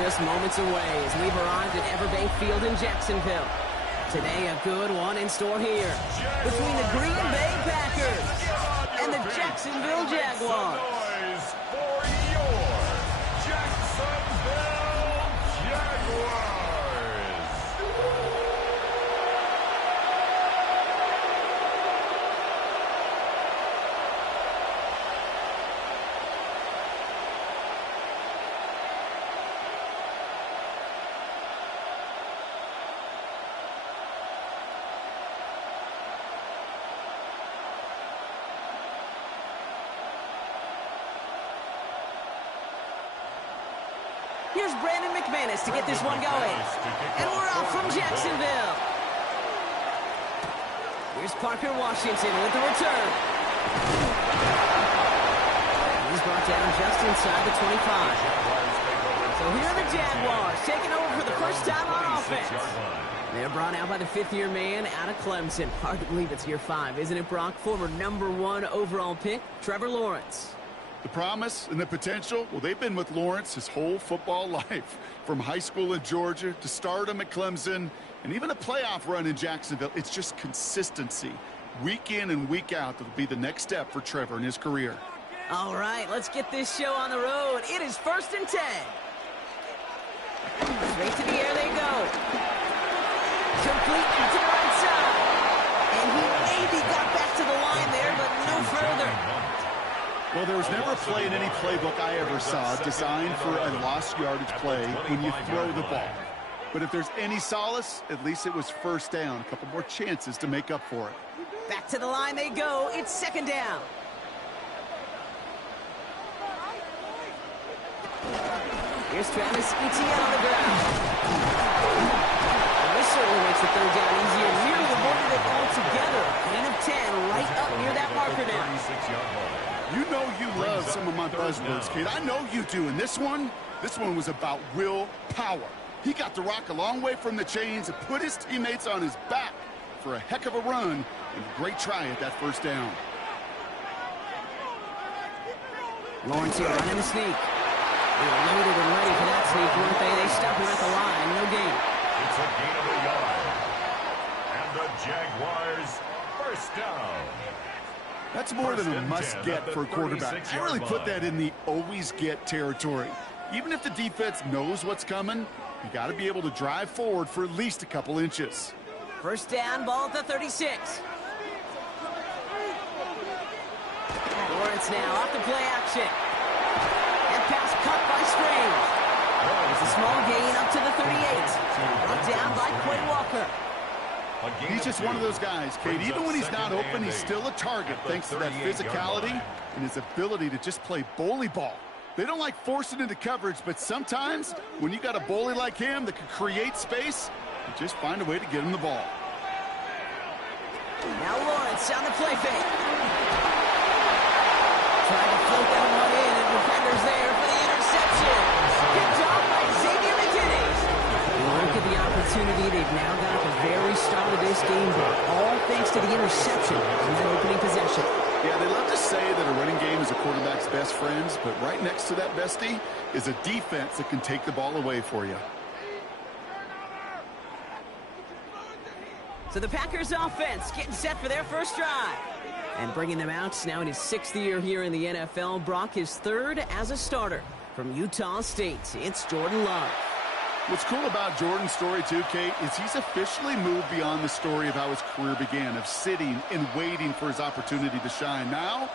just moments away as we've arrived at Everbank Field in Jacksonville. Today, a good one in store here between the Green Bay Packers and the Jacksonville Jaguars. For your Jacksonville Jaguars. Here's Brandon McManus to get this one going. And we're off from Jacksonville. Here's Parker Washington with the return. He's brought down just inside the 25. So here are the Jaguars taking over for the first time on offense. They're brought out by the fifth-year man out of Clemson. Hard to believe it's year 5, isn't it, Brock? Former #1 overall pick, Trevor Lawrence. The promise and the potential, well, they've been with Lawrence his whole football life. From high school in Georgia to stardom at Clemson and even a playoff run in Jacksonville. It's just consistency. Week in and week out, that'll be the next step for Trevor in his career. All right, let's get this show on the road. It is 1st and 10. Straight to the air they go. Complete to the right side. And he maybe got back to the line there, but no further. Well, there was never a play in any playbook I ever saw designed for a lost yardage play when you throw the ball. But if there's any solace, at least it was first down. A couple more chances to make up for it. Back to the line they go. It's 2nd down. Here's Travis Etienne on the ground. And this certainly makes the 3rd down easier. Nearly avoided it altogether. Gain of 10 right up near that marker now. You know you love some of my buzzwords, kid. I know you do. And this one was about will power. He got the rock a long way from the chains and put his teammates on his back for a heck of a run and a great try at that 1st down. Lawrence here running the sneak. They were loaded and ready for that sneak, weren't they? They stopped him at the line. No gain. It's a gain of a yard. And the Jaguars, 1st down. That's more than a must-get for a quarterback. I really put that in the always-get territory. Even if the defense knows what's coming, you got to be able to drive forward for at least a couple inches. 1st down, ball at the 36. Lawrence now off the play action. And pass cut by Strange. It's a small gain up to the 38. Brought down by Quay Walker. He's just one of those guys, Kate. Even when he's not open, he's still a target thanks to that physicality and his ability to just play bully ball. They don't like forcing into coverage, but sometimes when you got a bully like him that can create space, you just find a way to get him the ball. Now Lawrence on the play fake. Trying to float that one in, and defenders there for the interception. Picked off by Xavier McKinney. Look at the opportunity they've now got at the very start of this game, all thanks to the interception in that opening possession. Yeah, they love to say that a running game is a quarterback's best friends, but right next to that bestie is a defense that can take the ball away for you. So the Packers offense getting set for their first drive. And bringing them out now in his 6th year here in the NFL, Brock his 3rd as a starter. From Utah State, it's Jordan Love. What's cool about Jordan's story, too, Kate, is he's officially moved beyond the story of how his career began, of sitting and waiting for his opportunity to shine. Now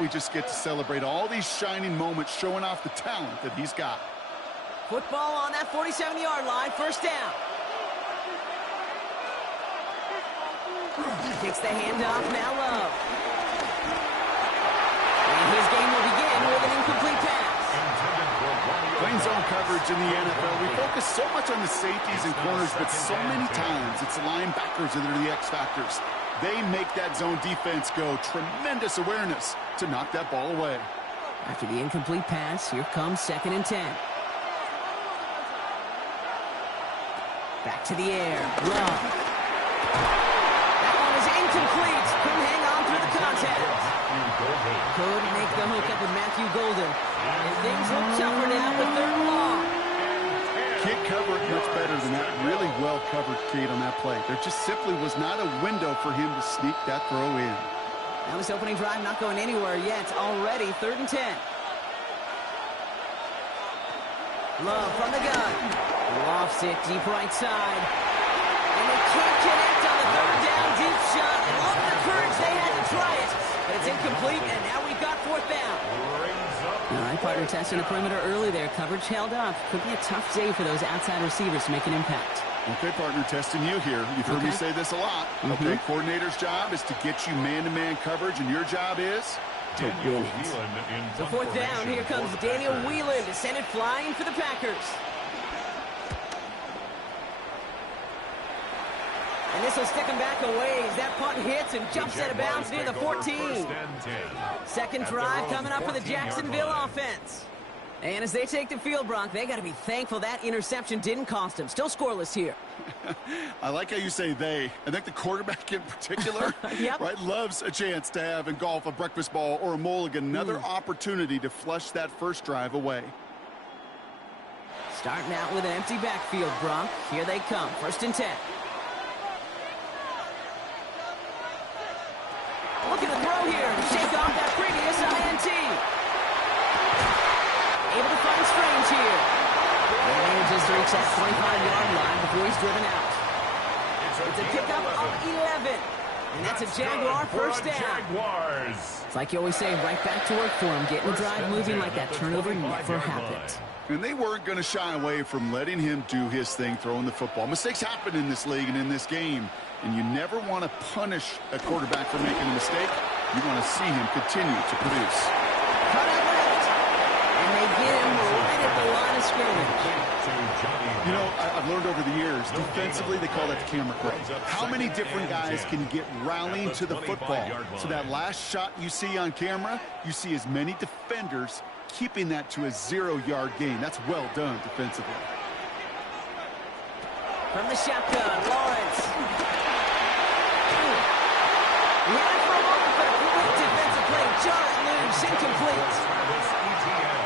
we just get to celebrate all these shining moments, showing off the talent that he's got. Football on that 47-yard line, 1st down. Takes the handoff, now Love. And his game will begin with an incomplete pass. Playing zone coverage in the NFL, we focus so much on the safeties and corners, but so many times it's the linebackers that are the X factors. They make that zone defense go. Tremendous awareness to knock that ball away. After the incomplete pass, here comes 2nd and 10. Back to the air. Love. That one is incomplete. Couldn't hang on through the contact. Couldn't make the hook up with Matthew Golden. And things look tougher now with 3rd and long. can't cover it much better than that. Really well covered, Kate, on that play. There just simply was not a window for him to sneak that throw in. Now this opening drive not going anywhere yet. Already 3rd and 10. Love from the gun. Lofts it deep right side. And they can't connect on the 3rd down deep shot. And all the courage they had to try it. But it's incomplete, and now we've got 4th down. All right, partner testing the perimeter early there. Coverage held up. Could be a tough day for those outside receivers to make an impact. Okay, partner, testing you here. You've heard me say this a lot. Okay, coordinator's job is to get you man-to-man coverage, and your job is to win it. So 4th down, here comes Daniel Whelan to send it flying for the Packers. And this will stick him back a ways. That punt hits and jumps out of bounds near the 14. 2nd drive coming up for the Jacksonville offense. And as they take the field, Brock, they got to be thankful that interception didn't cost them. Still scoreless here. I like how you say they. I think the quarterback in particular right, loves a chance to have in golf a breakfast ball or a mulligan. Another opportunity to flush that first drive away. Starting out with an empty backfield, Brock. Here they come. 1st and 10. Look at the throw here to shake off that previous INT. Able to find Strange here. And manages to reach that 25-yard line before he's driven out. It's a pickup of 11. And that's a Jaguar 1st down. It's like you always say, right back to work for him. Getting the drive moving like that turnover never happened. And they weren't going to shy away from letting him do his thing, throwing the football. Mistakes happen in this league and in this game. And you never want to punish a quarterback for making a mistake. You want to see him continue to produce. Cut out left. And they get him right at the line of scrimmage. You know, I've learned over the years, defensively, they call that the camera crew. How many different guys can get rallying to the football? So that last shot you see on camera, you see as many defenders keeping that to a 0-yard gain. That's well done defensively. From the shotgun, Lawrence. He had it for a moment, but a great defensive play. Jarrett loose, incomplete.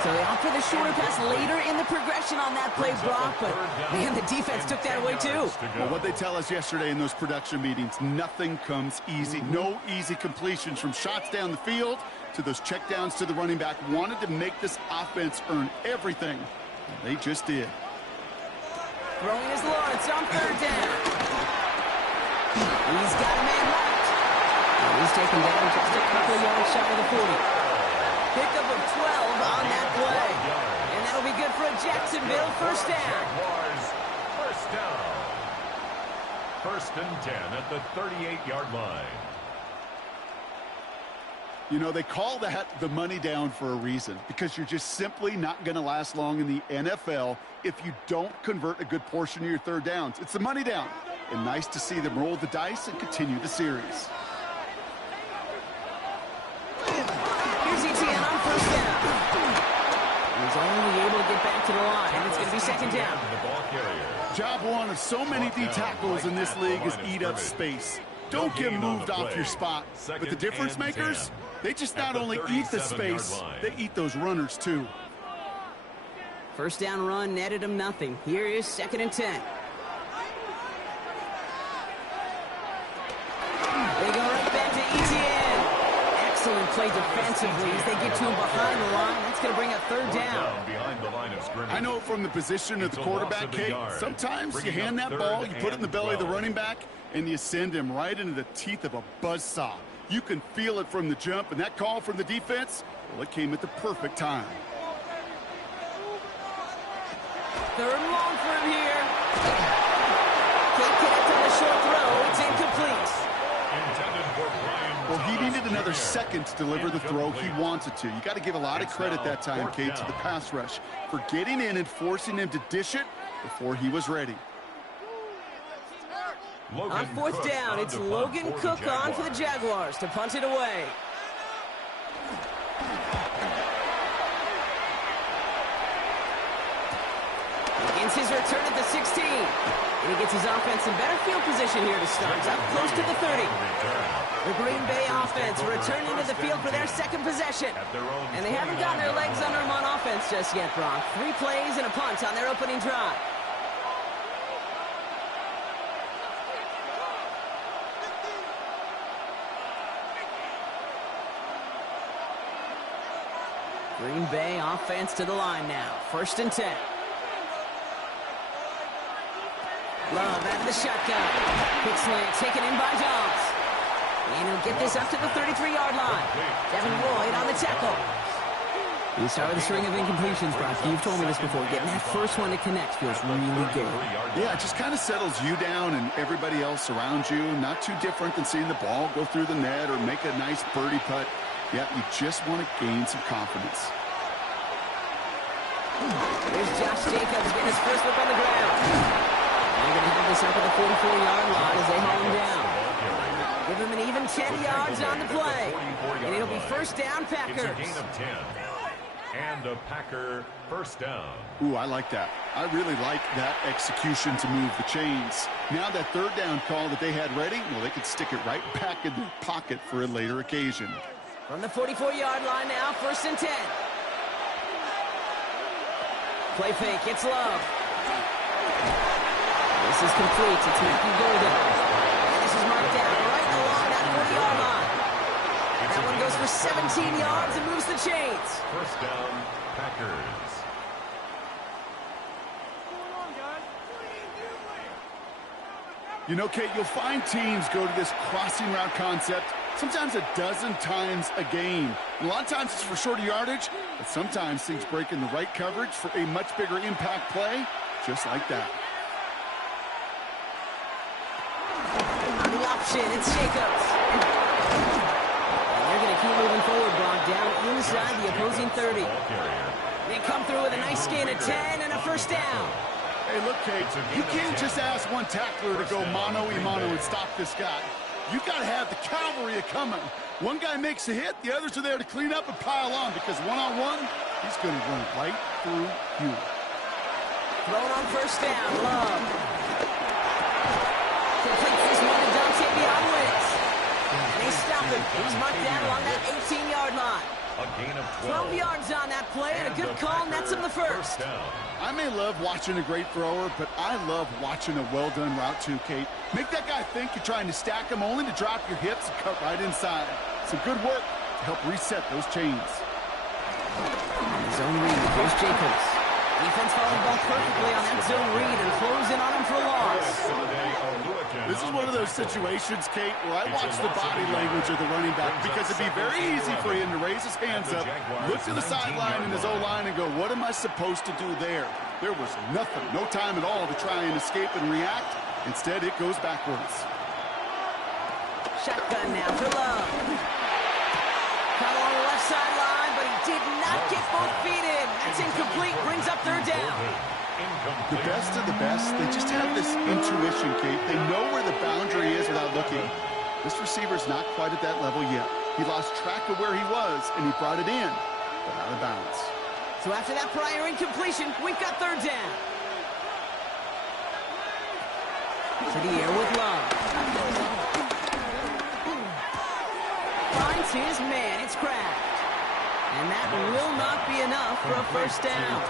So they opt for the shorter pass later in the progression on that play, Brock, but man, the defense took that away too. Well, what they tell us yesterday in those production meetings, nothing comes easy. No easy completions from shots down the field to those checkdowns to the running back. Wanted to make this offense earn everything. They just did. Throwing is Lawrence on 3rd down. He's got a man left. And he's taken down just a couple of yards shy of the 40. Pickup of 12 on that play. And that'll be good for a Jacksonville 1st down. 1st and 10 at the 38-yard line. You know, they call that the money down for a reason, because you're just simply not going to last long in the NFL if you don't convert a good portion of your 3rd downs. It's the money down. And nice to see them roll the dice and continue the series. Here's Etienne on 1st down. He's only able to get back to the line, and it's going to be 2nd down. Job one of so many D tackles in this league is eat up space. Don't get moved off your spot. But the difference makers, they just not only eat the space, they eat those runners too. 1st down run netted him nothing. Here is 2nd and 10. They go right back to Etienne. Excellent play defensively as they get to him behind the line. That's going to bring a 3rd down. I know from the position of the quarterback, Kate, sometimes you hand that ball, you put it in the belly of the running back, and you send him right into the teeth of a buzzsaw. You can feel it from the jump, and that call from the defense, well, it came at the perfect time. 3rd and long for him here. Can't connect on the short throw. It's incomplete. Well, he needed another second to deliver the throw he wanted to. You got to give a lot of credit that time, Kate, to the pass rush for getting in and forcing him to dish it before he was ready. On 4th down, it's Logan Cook on for the Jaguars to punt it away. Begins his return at the 16. And he gets his offense in better field position here to start. Up close to the 30. The Green Bay offense returning to the field for their 2nd possession. And they haven't gotten their legs under them on offense just yet, Brock. 3 plays and a punt on their opening drive. Green Bay offense to the line now. 1st and 10. Love out of the shotgun. Quick slant taken in by Jones. And he'll get this up to the 33-yard line. Devin Lloyd on the tackle. You start with a string of incompletions, Brock. You've told me this before. Getting that first one to connect feels really good. Yeah, it just kind of settles you down and everybody else around you. Not too different than seeing the ball go through the net or make a nice birdie putt. Yeah, you just want to gain some confidence. There's Josh Jacobs getting his first look on the ground. They're going to have this up at the 44-yard line as they haul him down. Give him an even 10 yards on the play. And it'll be 1st down, Packers. It's a gain of 10. And a Packer 1st down. Ooh, I like that. I really like that execution to move the chains. Now that 3rd down call that they had ready, well, they could stick it right back in their pocket for a later occasion. From the 44-yard line now, 1st and 10. Play fake, it's Love. This is complete. It's Matthew Golden. And this is marked down right along that 40-yard line. That one goes for 17 yards and moves the chains. 1st down, Packers. You know, Kate, you'll find teams go to this crossing route concept sometimes a dozen times a game. And a lot of times it's for shorter yardage, but sometimes things break in the right coverage for a much bigger impact play, just like that. On the option, it's Jacobs. And they're going to keep moving forward, Brock, down inside the opposing 30. They come through with a nice gain of 10 and a 1st down. Hey, look, Kate, you can't just ask one tackler to go mano-a-mano and stop this guy. You've got to have the cavalry coming. One guy makes a hit, the others are there to clean up and pile on, because one-on-one, he's going to run right through you. Thrown on 1st down, Love. Completes this one to Dante Beyond-Witz. And they stop him. He's marked down along that 18-yard line. A gain of 12 yards on that play, and a good call nets him the 1st. I may love watching a great thrower, but I love watching a well-done route too, Kate. Make that guy think you're trying to stack him only to drop your hips and cut right inside. Some good work to help reset those chains. Zone read, here's Jacobs. Defense following the ball perfectly on that zone read and closing on him for a loss. This is one of those situations, Kate, where I watch the body language of the running back, because it'd be very easy for him to raise his hands up, look to the sideline in his O-line and go, what am I supposed to do there? There was nothing, no time at all to try and escape and react. Instead, it goes backwards. Shotgun now for Love. Caught along the left sideline, but he did not get both feet in. That's incomplete, brings up 3rd down. The best of the best, they just have this intuition, Kate. They know where the boundary is without looking. This receiver's not quite at that level yet. He lost track of where he was, and he brought it in, but out of bounds. So after that prior incompletion, we've got 3rd down. To the air with Love. Finds his man, it's Kraft. And that will not be enough for a 1st down.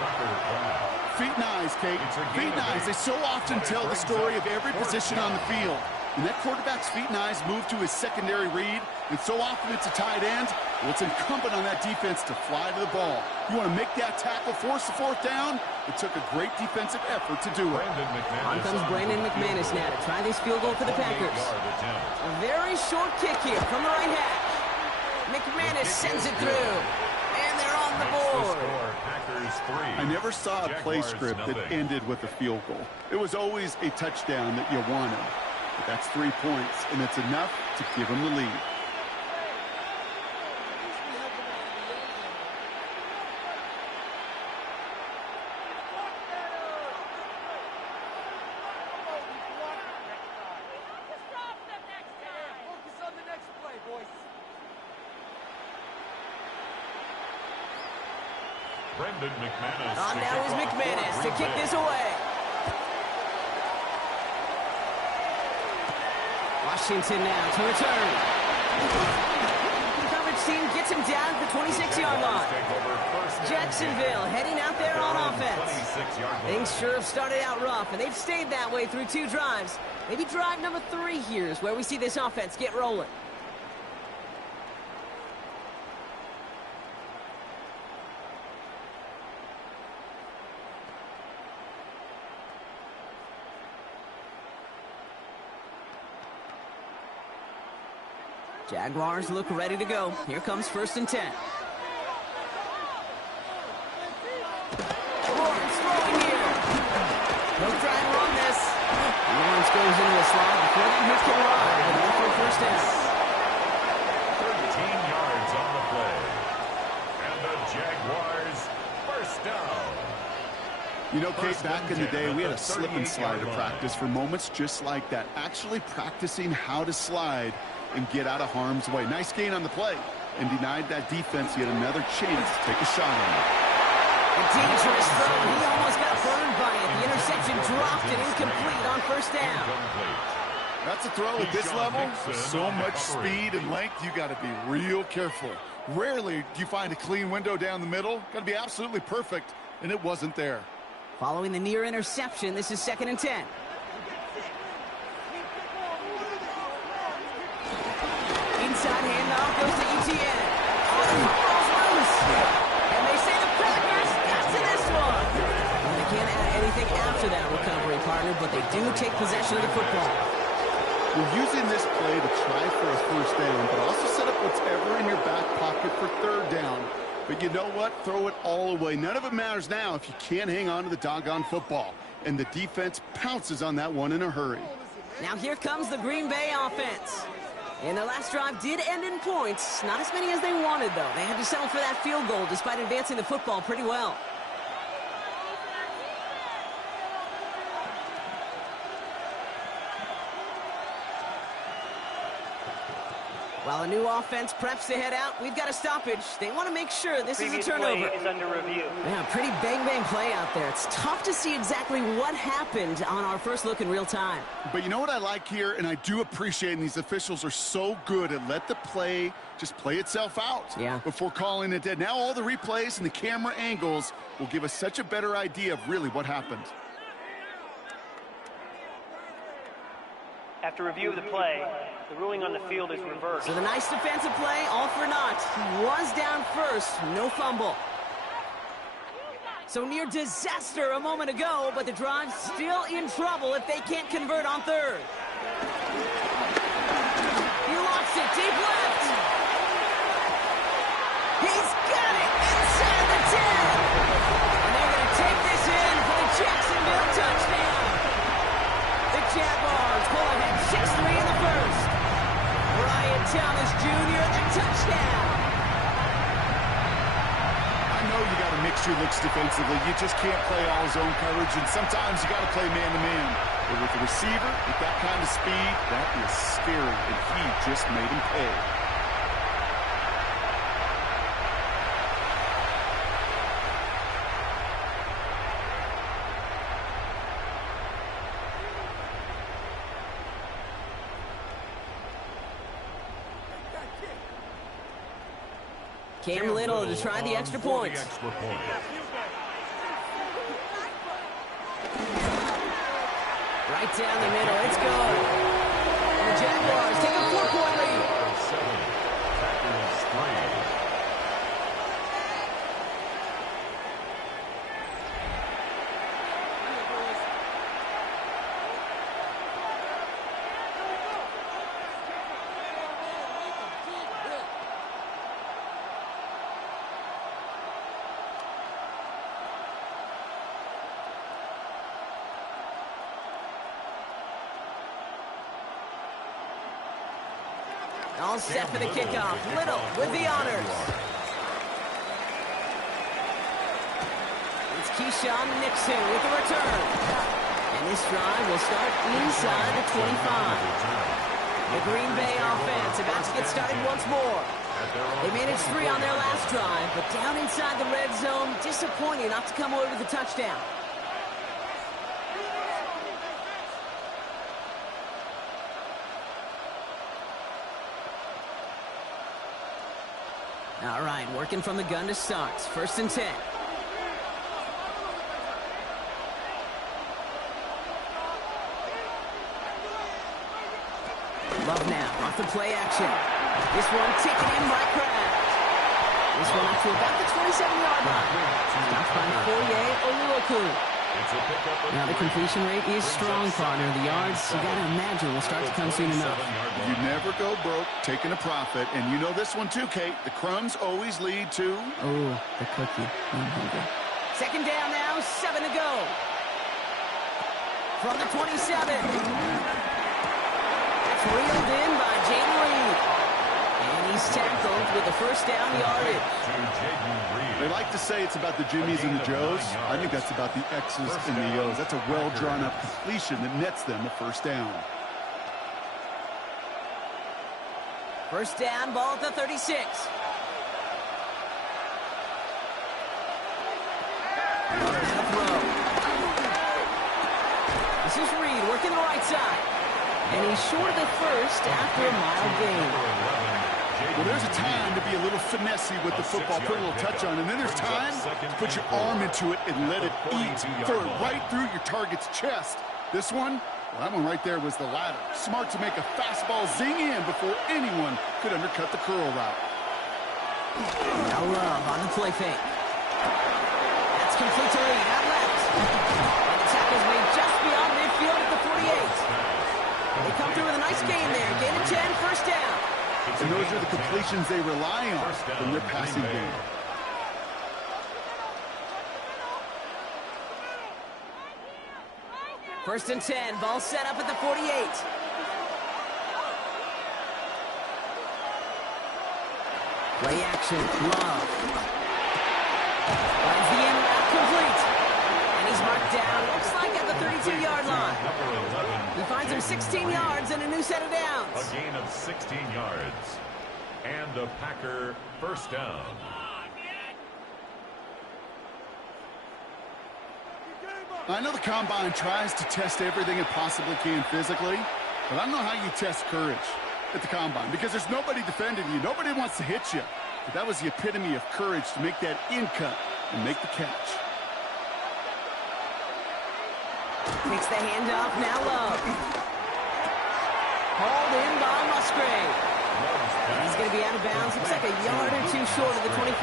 Feet and eyes, Kate. Feet and eyes. They so often tell the story of every position on the field. And that quarterback's feet and eyes move to his secondary read, and so often it's a tight end. Well, it's incumbent on that defense to fly to the ball. You want to make that tackle, force the 4th down? It took a great defensive effort to do it. On comes Brandon McManus now to try this field goal for the Packers. A very short kick here from the right hash. McManus sends it through. And they're on the board. I never saw a play script that ended with a field goal. It was always a touchdown that you wanted. But that's 3 points, and it's enough to give them the lead. Brendan McManus. On now is McManus to kick this away. Washington now to return. The coverage team gets him down at the 26-yard line. Jacksonville heading out there on offense. Things sure have started out rough, and they've stayed that way through 2 drives. Maybe drive number 3 here is where we see this offense get rolling. Jaguars look ready to go. Here comes 1st and 10. Lawrence throwing here. He'll try and run this. Lawrence goes into a slide before then hits the ride. And look for 1st down. 13 yards on the play. And the Jaguars 1st down. You know, Kate, back in the day, we had a slip and slide to practice for moments just like that. Actually practicing how to slide and get out of harm's way. Nice gain on the play, and denied that defense yet another chance to take a shot on it. A dangerous throw. He almost got burned by it. The interception dropped and incomplete on 1st down. That's a throw at this level. With so much speed and length, you got to be real careful. Rarely do you find a clean window down the middle. Got to be absolutely perfect, and it wasn't there. Following the near interception, this is 2nd and 10. Inside handoff goes to ETN. Oh, the football's loose. And they say the Packers got to this one. Well, they can't add anything after that recovery, partner, but they do take possession of the football. You're using this play to try for a 1st down, but also set up whatever in your back pocket for 3rd down. But you know what? Throw it all away. None of it matters now if you can't hang on to the doggone football. And the defense pounces on that one in a hurry. Now here comes the Green Bay offense. And their last drive did end in points. Not as many as they wanted, though. They had to settle for that field goal despite advancing the football pretty well. While a new offense preps to head out, we've got a stoppage. They want to make sure this is a turnover. Play is under review. Yeah, pretty bang-bang play out there. It's tough to see exactly what happened on our first look in real time. But you know what I like here, and I do appreciate, and these officials are so good at let the play just play itself out before calling it dead. Now all the replays and the camera angles will give us such a better idea of really what happened. After review of the play, the ruling on the field is reversed. So the nice defensive play, all for naught. He was down first, no fumble. So near disaster a moment ago, but the drive's still in trouble if they can't convert on 3rd. He lost it deep left. He's got it inside the 10. And they're going to take this in for the Jacksonville touchdown. The Jaguars pull ahead 6-3 in the first. Brian Thomas Jr., the touchdown. I know you got to mix your looks defensively. You just can't play all zone coverage, and sometimes you got to play man-to-man. But with the receiver, with that kind of speed, that is scary, and he just made him pay. Cam Little to try the extra point. Right down the middle. It's good. And the Jaguars take a 4-point lead. All set for the kickoff. Little with the honors. It's Keyshawn Nixon with the return. And this drive will start inside the 25. The Green Bay offense about to get started once more. They managed 3 on their last drive, but down inside the red zone, disappointing not to come away with a touchdown. All right, working from the gun to start. 1st and 10. Love now, off the play action. This one taken in by Kraft. This one up to about the 27-yard line. Stopped by Foye Oluokun. Now the completion rate is strong, partner. The yards, you got to imagine, will start to come soon enough. You never go broke taking a profit. And you know this one too, Kate. The crumbs always lead to... Oh, the cookie. I'm hungry. Second down now, 7 to go. From the 27. That's reeled in by Jaden Reed. And he's tackled with the first down yardage. They like to say it's about the Jimmies and the Joes. I think that's about the X's and the O's. That's a well-drawn-up completion that nets them the first down. First down, ball at the 36. This is Reed working the right side. And he's short of the first after a mile gain. Well, there's a time to be a little finessey with the football, put a little touch on, and then there's time to put your arm into it and let it eat, throw it right through your target's chest. This one, well, that one right there was the latter. Smart to make a fastball zing in before anyone could undercut the curl route. Now Love on the play fake. That's complete to Reed, out left. And the tackle's made just beyond midfield at the 48. They come through with a nice gain there. Gain of 10, first down. And those are the completions they rely on from their passing game. First and 10, ball set up at the 48. Play action, Love. Finds the in route complete. And he's marked down, looks like at the 32-yard line. He finds him 16 yards and a new set of downs. A gain of 16 yards. And a Packer first down. I know the Combine tries to test everything it possibly can physically, but I don't know how you test courage at the Combine because there's nobody defending you. Nobody wants to hit you. But that was the epitome of courage to make that in cut and make the catch. Takes the handoff, now Love. Hauled in by Musgrave. And he's going to be out of bounds. Looks like a yard or two short of the 25.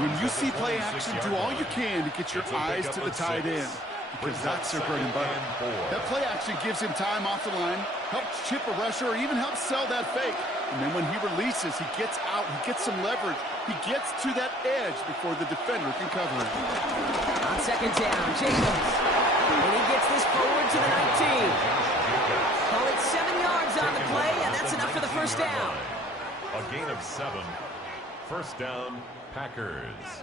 When you see play action, do all you can to get your eyes to the tight end because that's their bread and butter. That play action gives him time off the line, helps chip a rusher, or even helps sell that fake. And then when he releases, he gets out, he gets some leverage. He gets to that edge before the defender can cover him. On second down, Jacobs. And he gets this forward to the 19. Call it 7 yards on the play, and that's enough for the first down. A gain of 7. First down, Packers.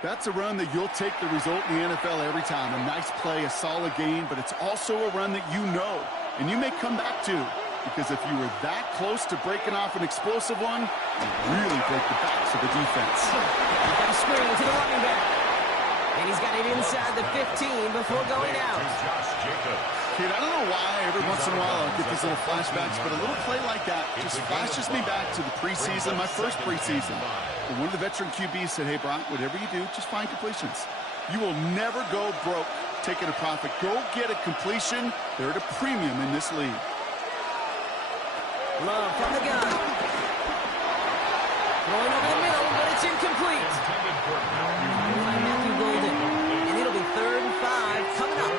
That's a run that you'll take the result in the NFL every time. A nice play, a solid gain, but it's also a run that you know and you may come back to because if you were that close to breaking off an explosive one, you really break the backs of the defense. He's got a screen to the running back. And he's got it inside the 15 before going out. Kid, I don't know why every once in a while I'll get these little flashbacks, but a little play like that just flashes me back to the preseason, my first preseason. And one of the veteran QBs said, hey, Brock, whatever you do, just find completions. You will never go broke taking a profit. Go get a completion. They're at a premium in this league. Love from the gun. Going over the middle, but it's incomplete. Matthew Golden. And it'll be 3rd and 5 coming up.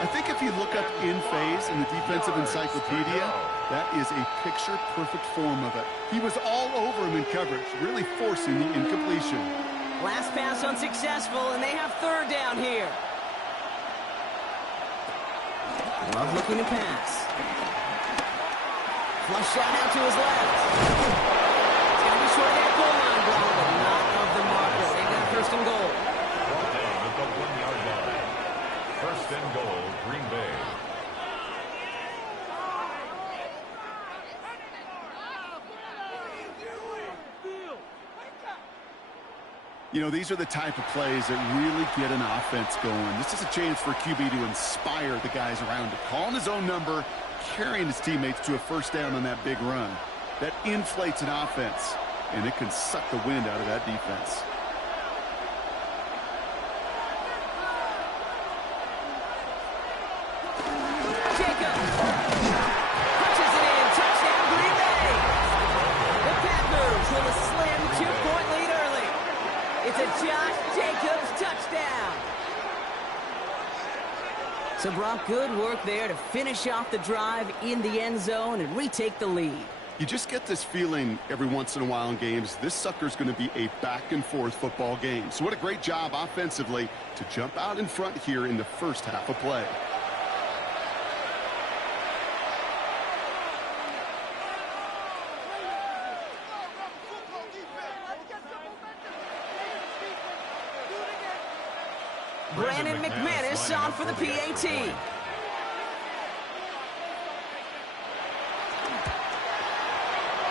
I think if you look up in phase in the defensive encyclopedia, that is a picture-perfect form of it. He was all over him in coverage, really forcing the incompletion. Last pass unsuccessful, and they have 3rd down here. Love looking to pass. Flush shot out to his left. It's going to be short of that goal line, Brown, but not of the marker. They got 1st and goal. Brought down at the 1-yard line. 1st and goal, Green Bay. You know, these are the type of plays that really get an offense going. This is a chance for QB to inspire the guys around him. Calling his own number, carrying his teammates to a 1st down on that big run. That inflates an offense, and it can suck the wind out of that defense. Jacobs punches it in. Touchdown, Green Bay. The Packers with a slim 2-point lead early. It's a Josh Jacobs touchdown. So, Brock, good work there to finish off the drive in the end zone and retake the lead. You just get this feeling every once in a while in games, this sucker's going to be a back-and-forth football game. So what a great job offensively to jump out in front here in the first half of play. Brandon McManus on for the PAT.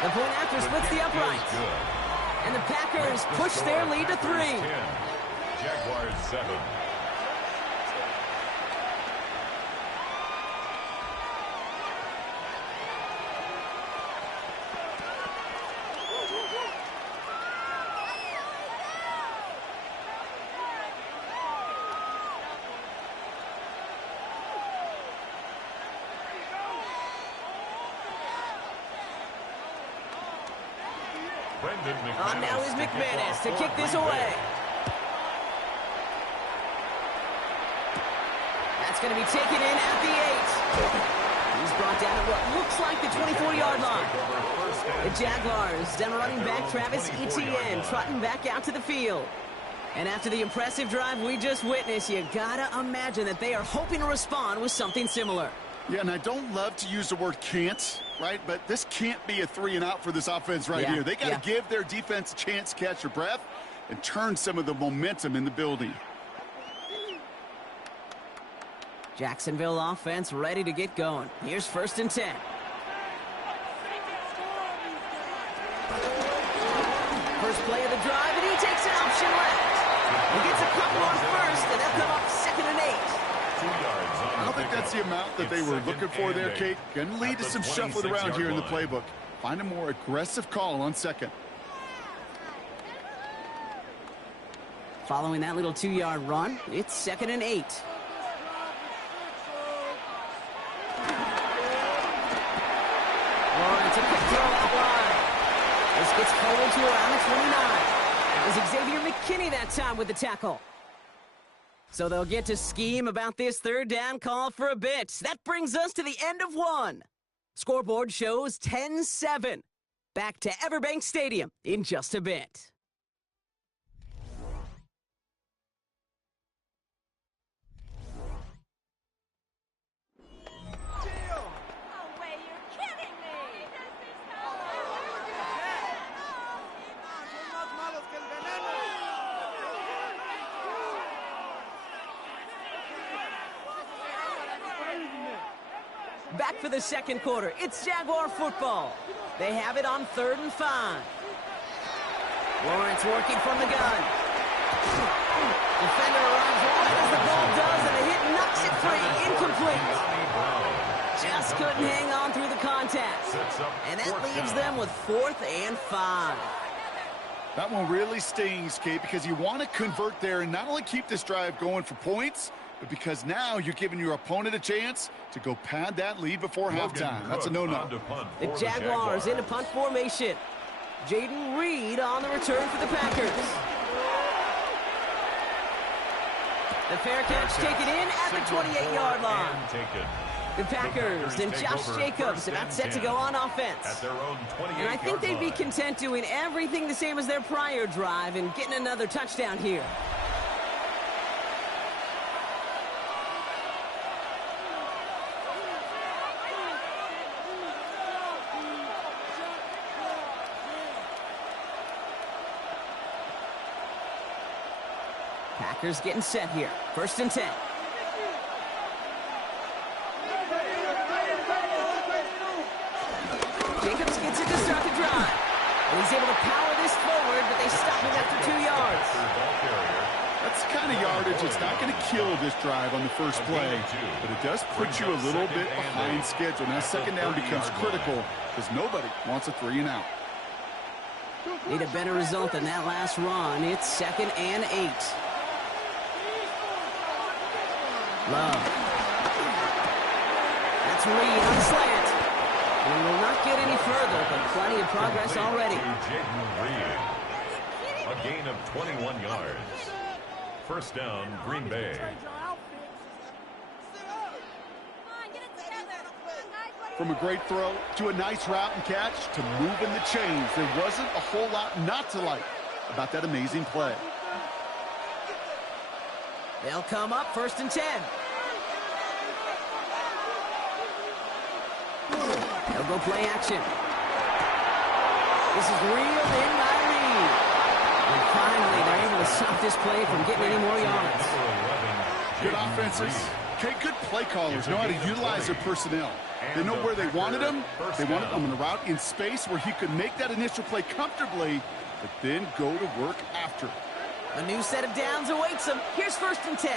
The point after splits the uprights. And the Packers push their lead to 3. Jaguars 7. On now is McManus to kick this away. That's going to be taken in at the 8. He's brought down at what looks like the 24-yard line. The Jaguars down running back Travis Etienne trotting back out to the field. And after the impressive drive we just witnessed, you gotta imagine that they are hoping to respond with something similar. Yeah, and I don't love to use the word can't, right? But this can't be a 3-and-out for this offense right here. They got to give their defense a chance to catch their breath and turn some of the momentum in the building. Jacksonville offense ready to get going. Here's 1st and 10. First play of the drive, and he takes an option left. He gets a couple on first, and they'll come up 2nd and 8. 2 yards. I don't think that's the amount that they were looking for there, Kate. Going to lead to some shuffling around here in the playbook. Find a more aggressive call on 2nd. Following that little 2-yard run, it's 2nd and 8. Lawrence, a quick throw out wide. This gets forward to around the 29. It was Xavier McKinney that time with the tackle. So they'll get to scheme about this 3rd down call for a bit. That brings us to the end of 1. Scoreboard shows 10-7. Back to Everbank Stadium in just a bit. Back for the 2nd quarter. It's Jaguar football. They have it on 3rd and 5. Lawrence working from the gun. Defender arrives right as the ball does, and the hit knocks it free. Incomplete. Just couldn't hang on through the contact. And that leaves them with 4th and 5. That one really stings, Kate, because you want to convert there and not only keep this drive going for points, but because now you're giving your opponent a chance to go pad that lead before halftime. That's a no-no. The Jaguars into punt formation. Jaden Reed on the return for the Packers. The fair catch taken in at the 28-yard line. The Packers and Josh Jacobs about set to go on offense. And I think they'd be content doing everything the same as their prior drive and getting another touchdown here. Packers getting set here. 1st and 10. Jacobs gets it to start the drive. And he's able to power this forward, but they stop him after 2 yards. That's the kind of yardage it's not going to kill this drive on the first play, but it does put you a little bit behind schedule. Now 2nd down becomes critical because nobody wants a 3-and-out. Need a better result than that last run. It's 2nd and 8. Love. That's Reed on the slant. And will not get any further, but plenty of progress already. A gain of 21 yards. 1st down, Green Bay. From a great throw to a nice route and catch to moving the chains, there wasn't a whole lot not to like about that amazing play. They'll come up 1st and 10. They'll go play action. This is reeled in by Reed. And finally, they're able to stop this play from getting any more yards. Good offenses. Okay, good play callers know how to utilize their personnel. They know where they wanted him. They wanted him on the route in space where he could make that initial play comfortably, but then go to work after. A new set of downs awaits him. Here's 1st and 10.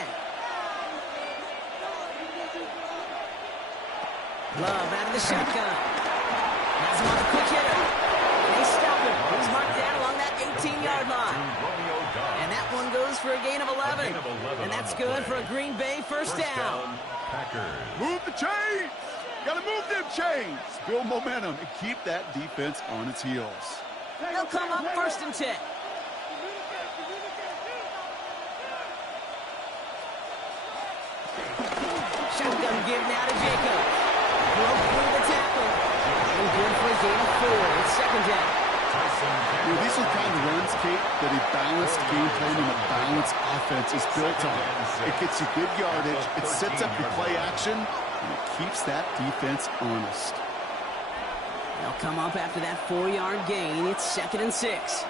Love out of the shotgun. Has him on a quick hitter. And they stop him. He's marked down along that 18-yard line. And that one goes for a gain of 11. And that's good for a Green Bay first down. Move the chains. Got to move them chains. Build momentum and keep that defense on its heels. They'll come up 1st and 10. Shotgun give now to Jacob. Broke through the tackle. And good for a gain of 4. It's 2nd down. These are the kind of runs, Kate, that a balanced game plan and a balanced offense is built on. It gets you good yardage, it sets up your play action, and it keeps that defense honest. They'll come up after that 4-yard gain. It's 2nd and 6.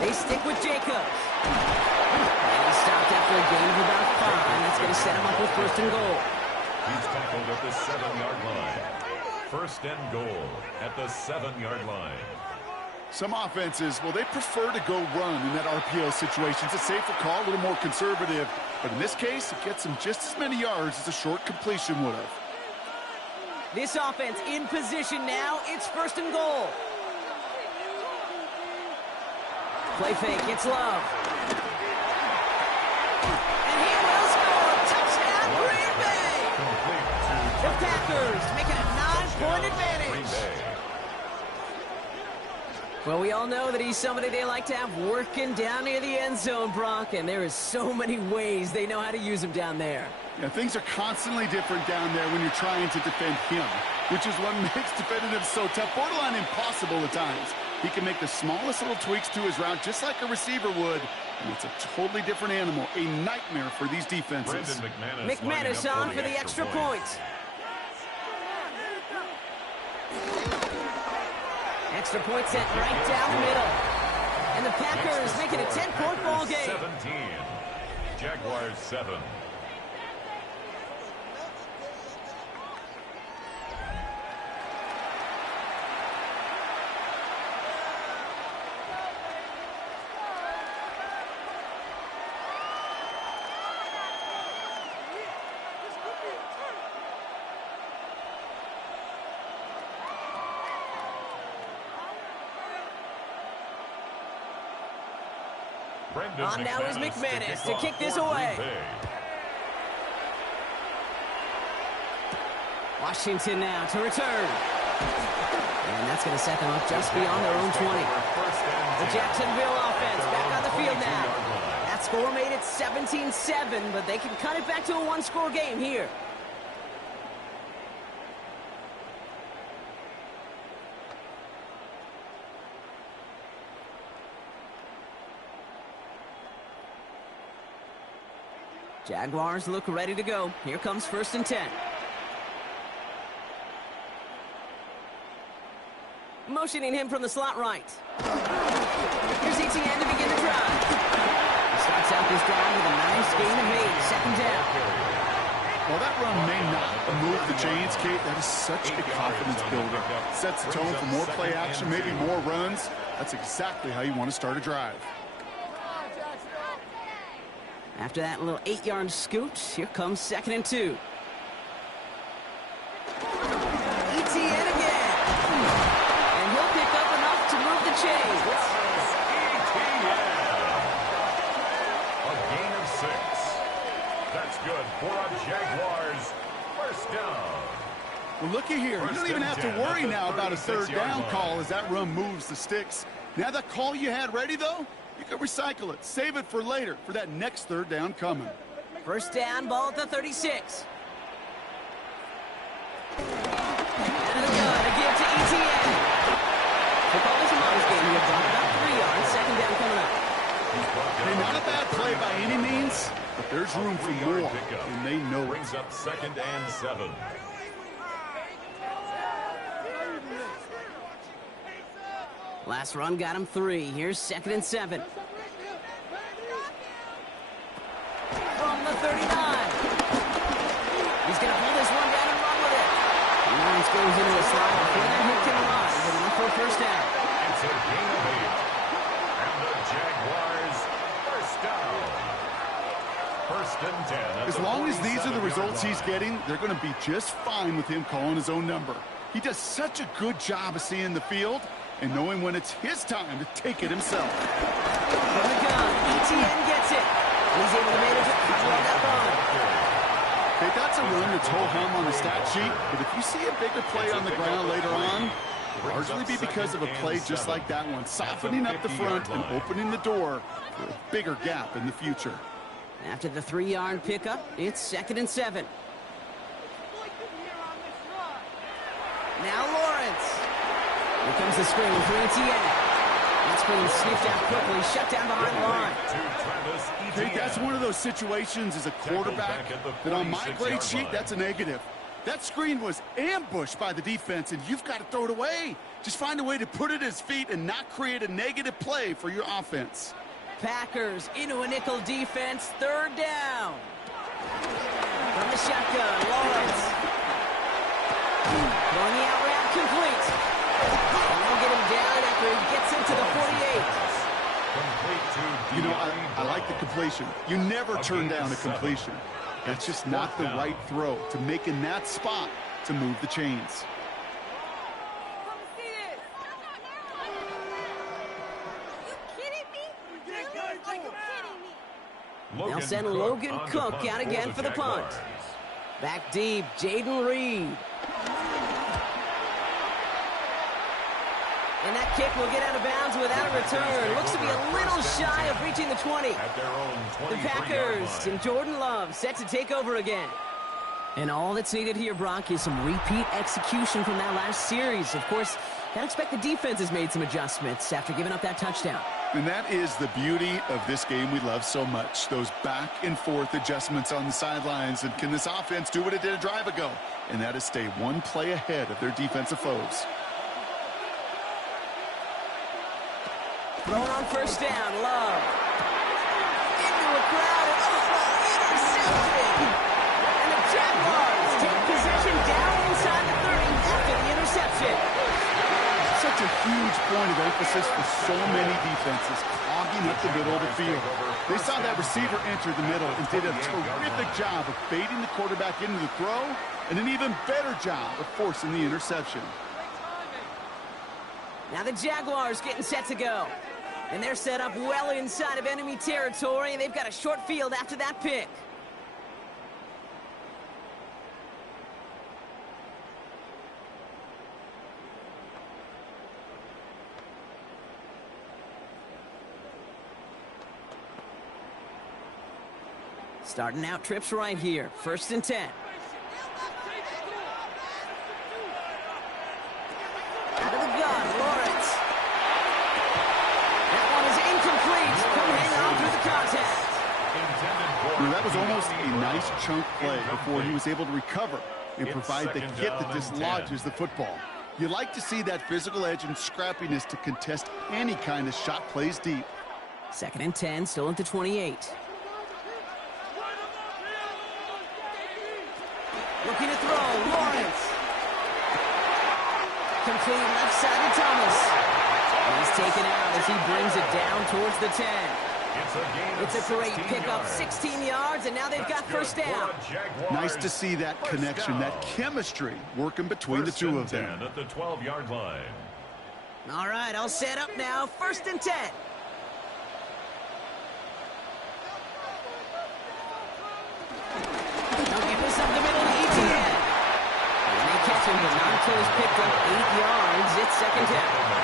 They stick with Jacobs. And he stopped after a gain of about 5. That's going to set him up with 1st and goal. He's tackled at the 7-yard line. 1st and goal at the 7-yard line. Some offenses, well, they prefer to go run in that RPO situation. It's a safer call, a little more conservative. But in this case, it gets them just as many yards as a short completion would have. This offense in position now. It's 1st and goal. Play fake. It's Love. And he will score. Touchdown, Green Bay. The Packers making a 9-point advantage. Well, we all know that he's somebody they like to have working down near the end zone, Brock, and there is so many ways they know how to use him down there. Yeah, things are constantly different down there when you're trying to defend him, which is what makes defending him so tough, borderline impossible at times. He can make the smallest little tweaks to his route just like a receiver would, and it's a totally different animal, a nightmare for these defenses. McManus on for the extra point. Extra point set right down the middle. And the Packers make it a 10-point ball game. 17. Jaguars 7. On now is McManus to kick this away. Washington now to return. And that's going to set them up just beyond their own 20. The Jacksonville offense back on the field now. That score made it 17-7, but they can cut it back to a one-score game here. Jaguars look ready to go. Here comes 1st and 10. Motioning him from the slot right. Here's ETN to begin the drive. He starts out this drive with a nice gain of 8. 2nd down. Well, that run may not move the chains, Kate. That is such a confidence builder. Sets the tone for more play action, maybe more runs. That's exactly how you want to start a drive. After that little 8-yard scoot, here comes 2nd and 2. ETN again. And he'll pick up enough to move the chains. A gain of 6. That's good for a Jaguars first down. Well, looky here. You don't even have to worry now about a 3rd down call as that run moves the sticks. Now that call you had ready, though, you can recycle it. Save it for later for that next 3rd down coming. First down, ball at the 36. Out of the gun, a give to ETN. Football is a mom's game here, Brock. About 3 yards. Second down coming up. Hey, not a bad play by any means, but there's room for more, and they know it. Brings up 2nd and 7. Last run got him 3. Here's 2nd and 7. From the 39. He's going to pull this one down and run with it. Lawrence goes into a slide before that hit can rise, but enough for a first down. It's a gain of 8. And the Jaguars first down. 1st and 10. As long as these are the results he's getting, they're going to be just fine with him calling his own number. He does such a good job of seeing the field and knowing when it's his time to take it himself. From the gun, ETN gets it. He's able to manage it on that run. Okay, that's a run that's ho-hum on the stat sheet, but if you see a bigger play on the ground later on, it'll largely be because of a play just like that one, softening up the front and opening the door for a bigger gap in the future. After the 3-yard pickup, it's 2nd and 7. Now Lawrence. Here comes the screen for ETN. That screen sniffed out quickly, shut down behind the line. Hey, that's one of those situations as a quarterback that on my grade sheet, that's a negative. That screen was ambushed by the defense, and you've got to throw it away. Just find a way to put it at his feet and not create a negative play for your offense. Packers into a nickel defense, 3rd down. From the shotgun, Lawrence. Throwing the out route complete. And they'll get him down after he gets into the 48. You know, I like the completion. You never turn down a completion. That's just not the right throw to make in that spot to move the chains. They'll send Logan Cook out again for the punt. Back deep, Jaden Reed. And that kick will get out of bounds without a return. Looks to be a little shy of reaching the 20. The Packers and Jordan Love set to take over again. And all that's needed here, Brock, is some repeat execution from that last series. Of course, gotta expect the defense has made some adjustments after giving up that touchdown. And that is the beauty of this game we love so much. Those back and forth adjustments on the sidelines. And can this offense do what it did a drive ago? And that is stay one play ahead of their defensive foes. Thrown on first down, Love. Into a crowd, intercepted. And the Jaguars take possession down inside the 30 after the interception. Such a huge point of emphasis for so many defenses, clogging up the middle of the field. They saw that receiver enter the middle and did a terrific job of baiting the quarterback into the throw, and an even better job of forcing the interception. Now the Jaguars getting set to go. And they're set up well inside of enemy territory, and they've got a short field after that pick. Starting out trips right here. 1st and 10. Out of the gun, Lawrence. That one is incomplete. Come hang on through the contact. You know, that was almost a nice chunk play before he was able to recover and provide the hit that dislodges the football. You like to see that physical edge and scrappiness to contest any kind of shot plays deep. 2nd and 10, still at the 28. Looking to throw, Lawrence. Complete left side to Thomas. He's taken out as he brings it down towards the 10. It's a great pickup, 16 yards, and now they've got first down. Nice to see that connection, that chemistry working between the two of them. At the 12-yard line. All right, I'll set up now. 1st and 10. Don't get this up the middle to ETN. And they catch him, but not until he's picked up 8 yards. It's 2nd down.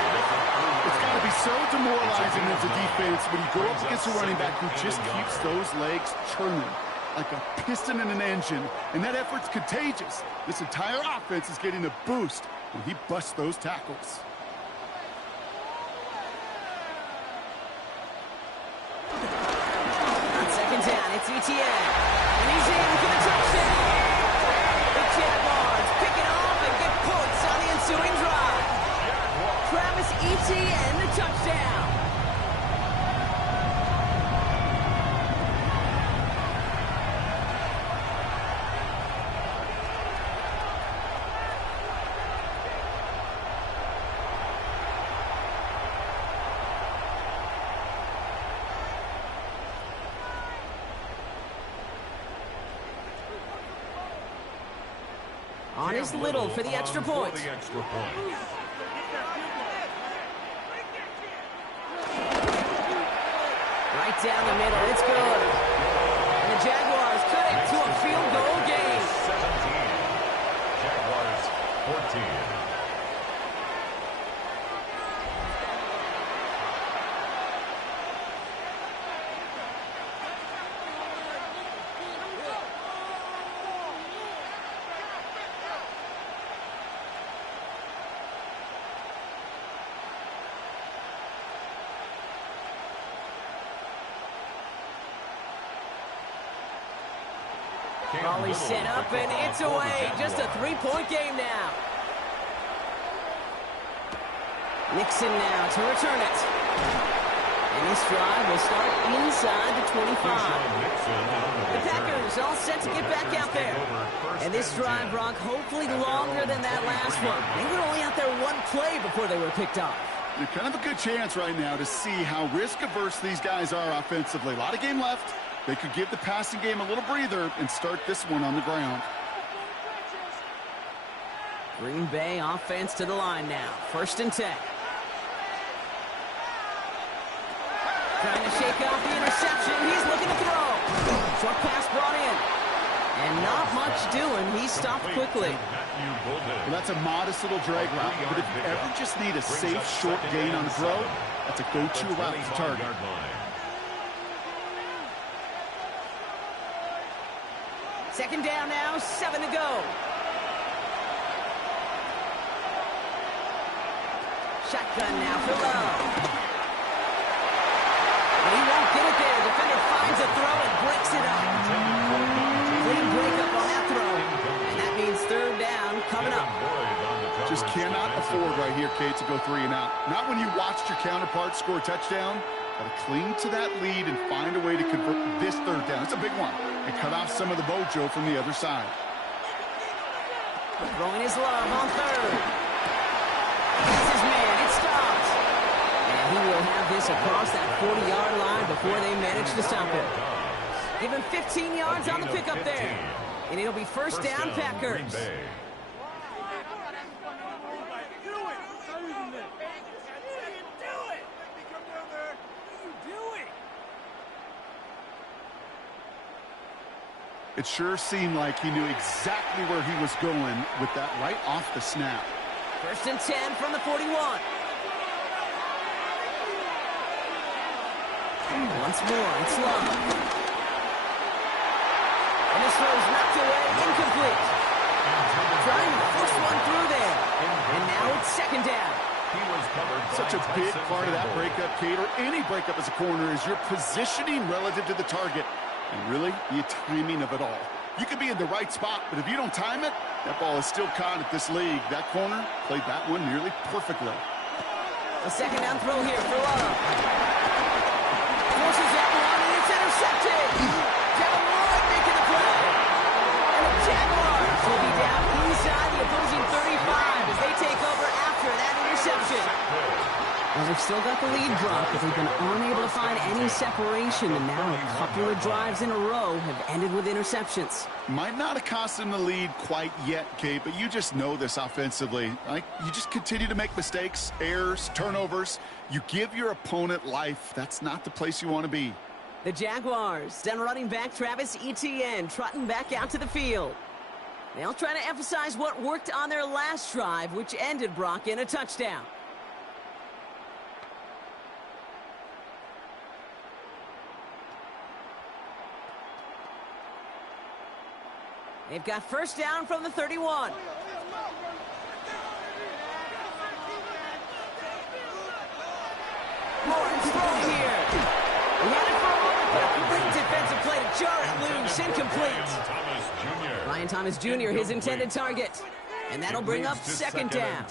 It's got to be so demoralizing as a defense when you go up against a running back who just keeps those legs churning. like a piston in an engine, and that effort's contagious. This entire offense is getting a boost when he busts those tackles. On second down, it's Etienne. And he's in for the touchdown. The Jaguars pick it off and get points on the ensuing drive. Travis Etienne, the touchdown. On is Little for the extra point. Right down the middle, it's good. And the Jaguars cut it to a field goal game. 17. Jaguars 14. Ball is set up, and it's away. Just a 3-point game now. Nixon now to return it. And this drive will start inside the 25. The Packers all set to get back out there. And this drive, Brock, hopefully longer than that last one. They were only out there one play before they were picked off. You're kind of a good chance right now to see how risk-averse these guys are offensively. A lot of game left. They could give the passing game a little breather and start this one on the ground. Green Bay offense to the line now. 1st and 10. Trying to shake off the interception. He's looking to throw. Short pass brought in. And not much doing. He stopped quickly. Well, that's a modest little drag route. But if you ever just need a safe, short gain on the throw, that's a go-to route to target. Second down now, 7 to go. Shotgun now for Lowe. And he won't get it there. Defender finds a throw and breaks it up. Clean breakup on that throw. And that means 3rd down coming up. Just cannot afford right here, Kate, to go 3 and out. Not when you watched your counterpart score a touchdown. Got to cling to that lead and find a way to convert this 3rd down. It's a big one. And cut off some of the mojo from the other side. Throwing his love on 3rd. That's his man. It stops. And he will have this across that 40-yard line before they manage to stop him. Give him 15 yards on the pickup there. And it'll be first down, Packers. It sure seemed like he knew exactly where he was going with that right off the snap. 1st and 10 from the 41. Once more, it's Love. And this throw is knocked away, incomplete. Trying to force one through there. And now it's 2nd down. Such a big part of that breakup, Kate, or any breakup as a corner, is your positioning relative to the target. And really, the timing of it all. You could be in the right spot, but if you don't time it, that ball is still caught at this league. That corner played that one nearly perfectly. A 2nd down throw here for Love. Forces that one, and it's intercepted. Kevin Lloyd making the play. And the Jaguars will be down inside the opposing 35 as they take over after that interception. Well, they've still got the lead, Brock, but they've been unable to find any separation, and now a couple of drives in a row have ended with interceptions. Might not have cost them the lead quite yet, Kate, but you just know this offensively. Like, you just continue to make mistakes, errors, turnovers. You give your opponent life. That's not the place you want to be. The Jaguars, then running back Travis Etienne, trotting back out to the field. They'll try to emphasize what worked on their last drive, which ended, Brock, in a touchdown. They've got first down from the 31. Lawrence throwing here. He had it for a moment, but a great defensive play to jar it loose. Incomplete. Ryan Thomas Jr., his intended target. And that'll bring up second down.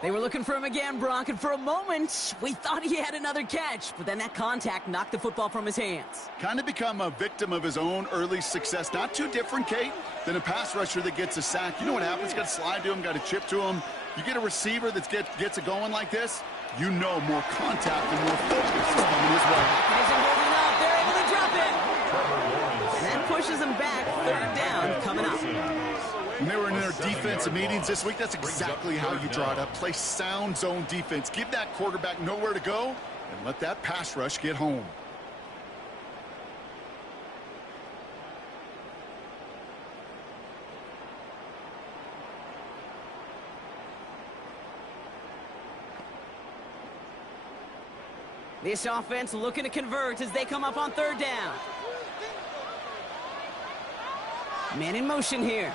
They were looking for him again, Brock, and for a moment, we thought he had another catch, but then that contact knocked the football from his hands. Kind of become a victim of his own early success. Not too different, Kate, than a pass rusher that gets a sack. You know what happens? Got to slide to him, got to chip to him. You get a receiver that gets it going like this, you know more contact and more focus is coming his way. Isn't holding up. They're able to drop it. And that pushes them back. Third down coming up. When they were in their defensive meetings this week, that's exactly how you draw it up. Play sound zone defense. Give that quarterback nowhere to go and let that pass rush get home. This offense looking to convert as they come up on third down. Man in motion here.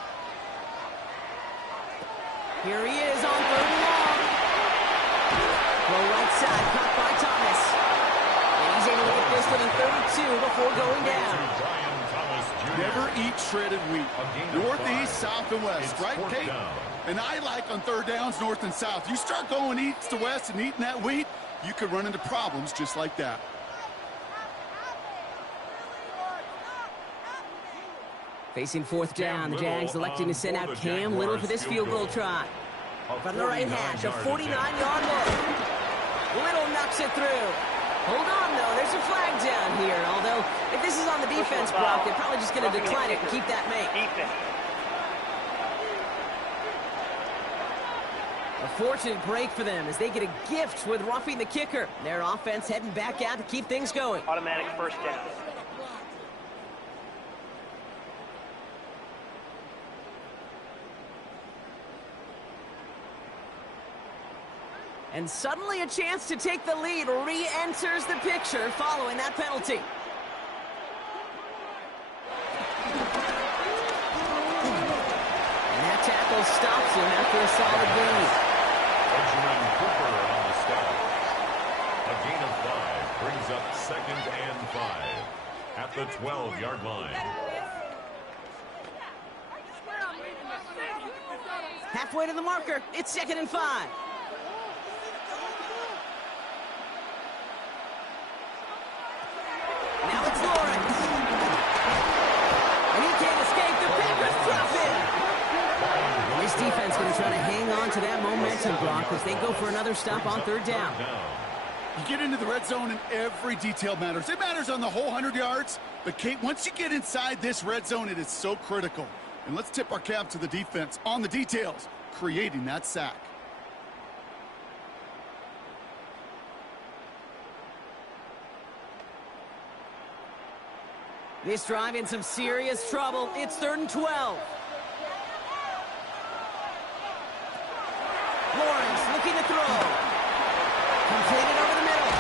Here he is on third and long. Go right side, caught by Thomas. And he's able to get this to the 32 before going down. Never eat shredded wheat. Northeast, south, and west, right, Kate? And I like on third downs, north and south. You start going east to west and eating that wheat, you could run into problems just like that. Facing fourth down, the Jags electing to send out Cam Little for this field goal try. From the right hash, a 49-yard look. Little knocks it through. Hold on, though. There's a flag down here. Although, if this is on the defense, Brock, they're probably just going to decline it and keep that make. A fortunate break for them as they get a gift with roughing the kicker. Their offense heading back out to keep things going. Automatic first down. And suddenly a chance to take the lead re-enters the picture following that penalty. And that tackle stops him after a solid gain. Cooper on the stop. A gain of 5 brings up 2nd and 5 at the 12-yard line. Halfway to the marker, it's 2nd and 5. Now it's Lawrence. And he can't escape. The Packers drop it. And this defense going to try to hang on to that momentum, Brock, as they go for another stop on third down. You get into the red zone and every detail matters. It matters on the whole 100 yards. But, Kate, once you get inside this red zone, it is so critical. And let's tip our cap to the defense on the details, creating that sack. This drive in some serious trouble. It's 3rd and 12. Lawrence looking to throw. Completed over the middle.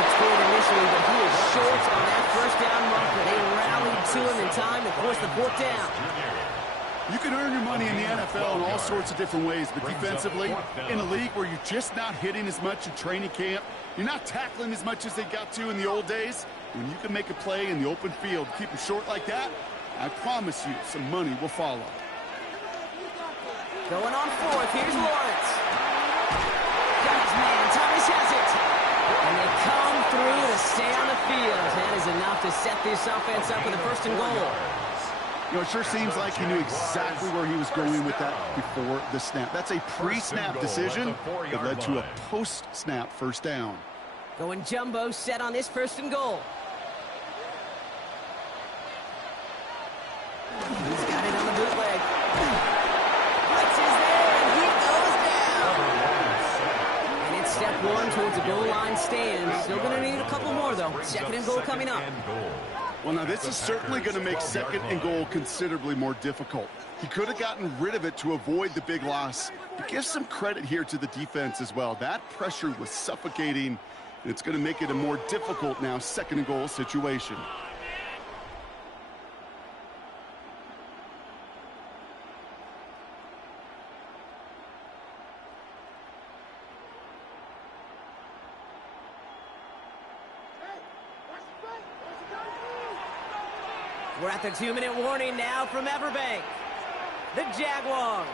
Looks good initially, but he is short on that first down marker. They rallied to him in time to force the 4th down. You can earn your money in the NFL in all sorts of different ways, but defensively, in a league where you're just not hitting as much in training camp, you're not tackling as much as they got to in the old days, when you can make a play in the open field, keep it short like that, I promise you some money will follow. Going on 4th, here's Lawrence. Got his man, Thomas has it. And they come through to stay on the field. That is enough to set this offense up with a 1st and goal. You know, it sure seems like he knew exactly where he was going with that before the snap. That's a pre-snap decision that led to a post-snap first down. Going jumbo set on this 1st and goal. He's got it on the bootleg. Blitz is there, and he goes down. And it's step 1 towards a goal line stand. Still going to need a couple more, though. 2nd and goal coming up. Well, now this is certainly going to make 2nd and goal considerably more difficult. He could have gotten rid of it to avoid the big loss. But give some credit here to the defense as well. That pressure was suffocating, and it's going to make it a more difficult now 2nd and goal situation. We're at the 2-minute warning now from Everbank. The Jaguars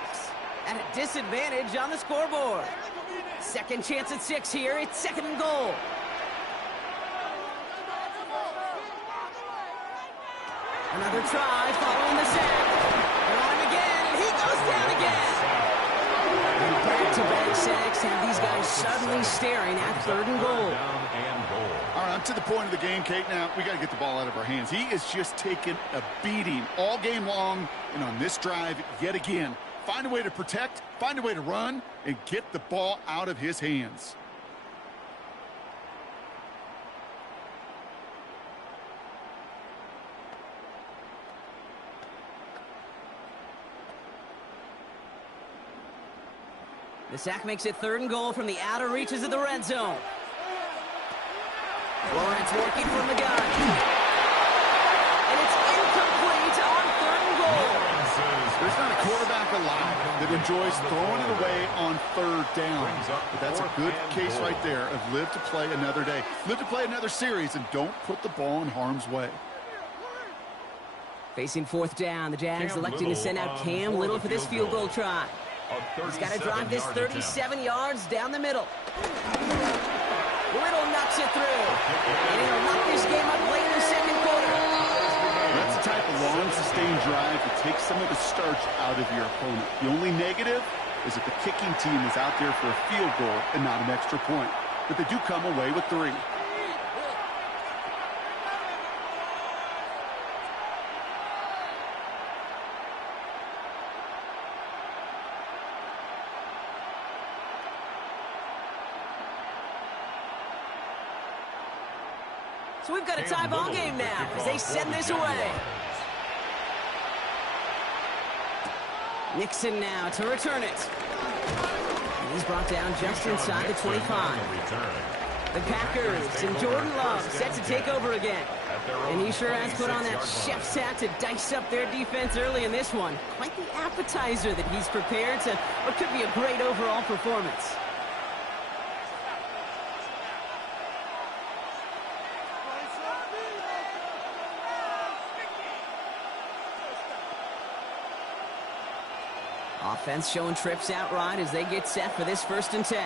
at a disadvantage on the scoreboard. Second chance at 6 here. It's second and goal. Another try following the sack. They're on him again, and he goes down again. And back-to-back sacks have these guys suddenly staring at third and goal. All right, I'm to the point of the game, Kate. Now, we got to get the ball out of our hands. He is just taking a beating all game long, and on this drive, yet again. Find a way to protect, find a way to run, and get the ball out of his hands. The sack makes it third and goal from the outer reaches of the red zone. Lawrence working from the gun. And it's incomplete on third and goal. There's not a quarterback alive that enjoys throwing it away on third down. But that's a good case right there of live to play another day. Live to play another series and don't put the ball in harm's way. Facing fourth down, the Jags electing to send out Cam Little for this field goal try. He's got to drive this 37 yards down the middle. Little knocks it through. And he'll knock this game up late in the second quarter. That's the type of long, sustained drive that takes some of the starch out of your opponent. The only negative is that the kicking team is out there for a field goal and not an extra point. But they do come away with 3. So we've got a tie ball game now as they send this away. Nixon now to return it. And he's brought down just inside the 25. The Packers and Jordan Love set to take over again. And he sure has put on that chef's hat to dice up their defense early in this one. Quite the appetizer that he's prepared to what could be a great overall performance. Offense showing trips outright as they get set for this 1st and 10.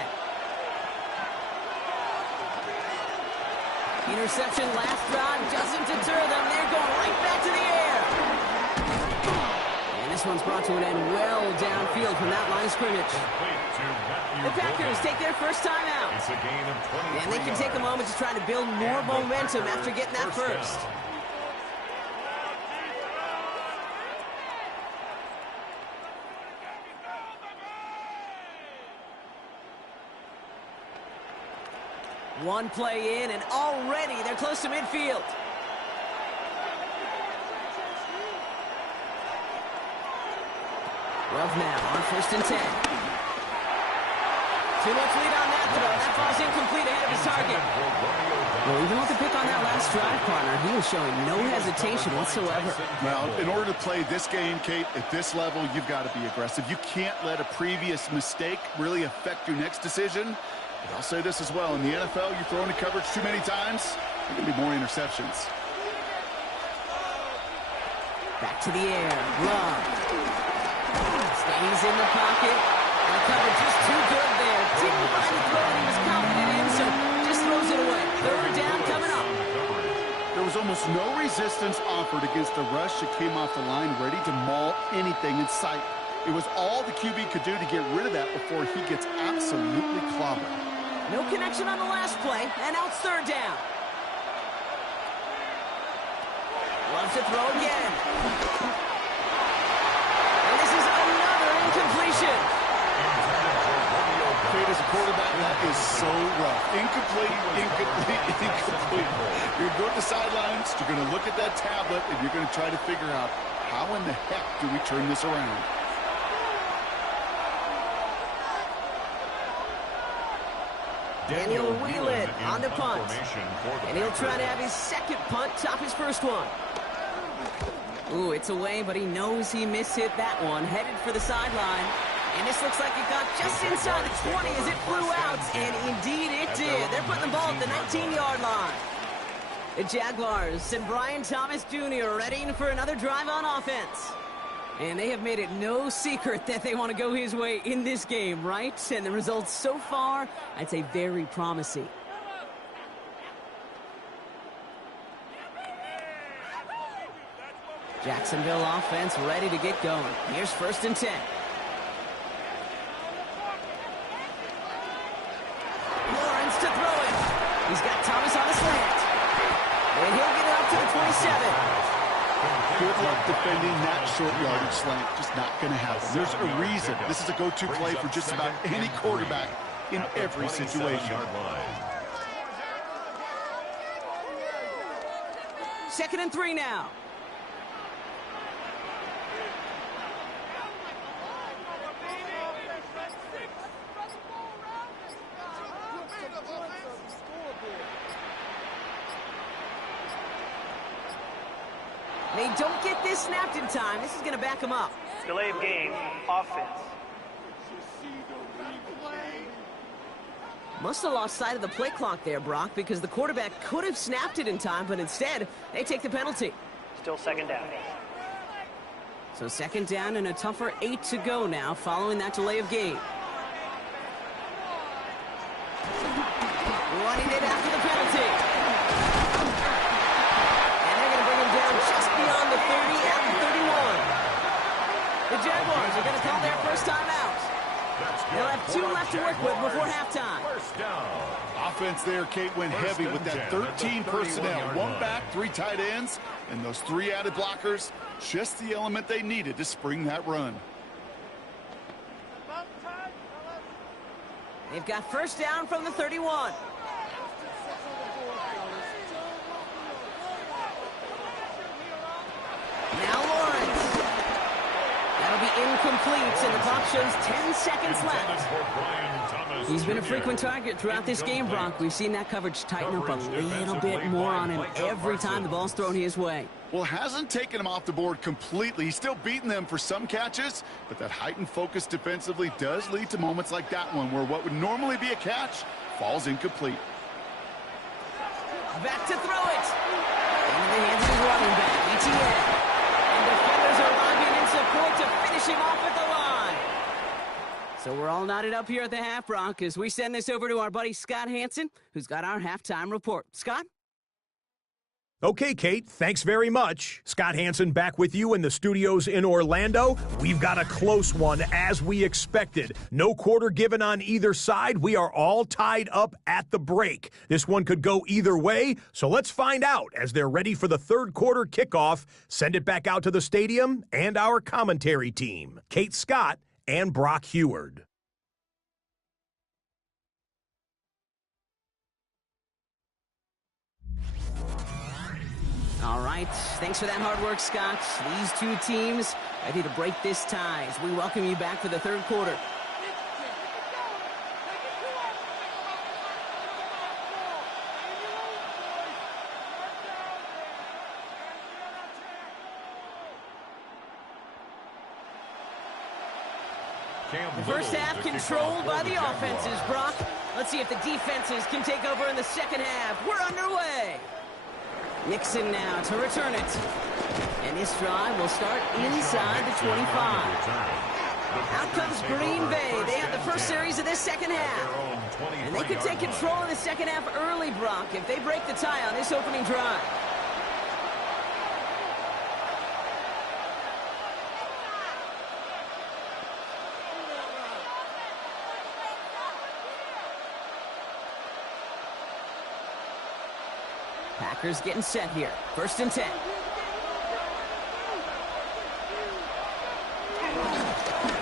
Interception last drive doesn't deter them. They're going right back to the air. And this one's brought to an end well downfield from that line of scrimmage. The Packers take their first time out. And they can take a moment to try to build more momentum after getting that first. One play in, and already they're close to midfield. Love now on 1st and 10. Too much lead on that throw. That falls incomplete ahead of his target. Well, even with the pick on that last drive, partner, he was showing no hesitation whatsoever. Well, in order to play this game, Kate, at this level, you've got to be aggressive. You can't let a previous mistake really affect your next decision. But I'll say this as well. In the NFL, you throw into coverage too many times, there can be more interceptions. Back to the air. Love. Stays in the pocket. And the coverage is too good there. Didn't find the throw he was confident in, so just throws it away. Third down coming up. There was almost no resistance offered against the rush that came off the line ready to maul anything in sight. It was all the QB could do to get rid of that before he gets absolutely clobbered. No connection on the last play, and now it's third down. Loves to throw again. And this is another incompletion. Kate, as a quarterback, that is so rough. Incomplete, incomplete, incomplete. You're going to the sidelines, you're going to look at that tablet, and you're going to try to figure out how in the heck do we turn this around. Daniel Whelan on the punt. And he'll try to have his second punt top his first one. Ooh, it's away, but he knows he mishit that one. Headed for the sideline. And this looks like it got just inside the 20 as it flew out. And indeed it did. They're putting the ball at the 19-yard line. The Jaguars and Brian Thomas Jr. ready for another drive on offense. And they have made it no secret that they want to go his way in this game, right? And the results so far, I'd say very promising. Jacksonville offense ready to get going. Here's 1st and 10. Lawrence to throw it. He's got Thomas on the slant. And he'll get it up to the 27. Good luck defending that short yardage slant. Just not going to happen. There's a reason. This is a go-to play for just about any quarterback in every situation. 2nd and 3 now. They don't get this snapped in time. This is going to back them up. Delay of game, offense. Must have lost sight of the play clock there, Brock, because the quarterback could have snapped it in time, but instead, they take the penalty. Still 2nd down. So 2nd down and a tougher 8 to go now following that delay of game. Running it after the penalty. Just beyond the 30 at the 31. The Jaguars are going to call their first time out. They'll have 2 left to work with before halftime. Offense there, Kate, went heavy with that 13 personnel. 1 back, 3 tight ends, and those 3 added blockers. Just the element they needed to spring that run. They've got 1st down from the 31. Now Lawrence. That'll be incomplete, and the clock shows 10 seconds left. He's been a frequent target throughout this game, Brock. We've seen that coverage tighten up a little bit more on him every time the ball's thrown his way. Well, hasn't taken him off the board completely. He's still beating them for some catches, but that heightened focus defensively does lead to moments like that one where what would normally be a catch falls incomplete. Back to throw it. Into the hands of his running back, ETN. And defenders are logging in support to finish him off at the line. So we're all knotted up here at the half, Brock, as we send this over to our buddy Scott Hansen, who's got our halftime report. Scott? Okay, Kate, thanks very much. Scott Hansen back with you in the studios in Orlando. We've got a close one, as we expected. No quarter given on either side. We are all tied up at the break. This one could go either way, so let's find out as they're ready for the 3rd quarter kickoff. Send it back out to the stadium and our commentary team, Kate Scott and Brock Heward. All right, thanks for that hard work, Scott. These 2 teams ready to break this tie as we welcome you back for the 3rd quarter. The first half controlled by the offenses, Brock. Let's see if the defenses can take over in the second half. We're underway. Nixon now to return it. And this drive will start inside the 25. Out comes Green Bay. They have the first series of this second half. And they could take control of the second half early, Brock, if they break the tie on this opening drive. Packers getting set here. 1st and 10.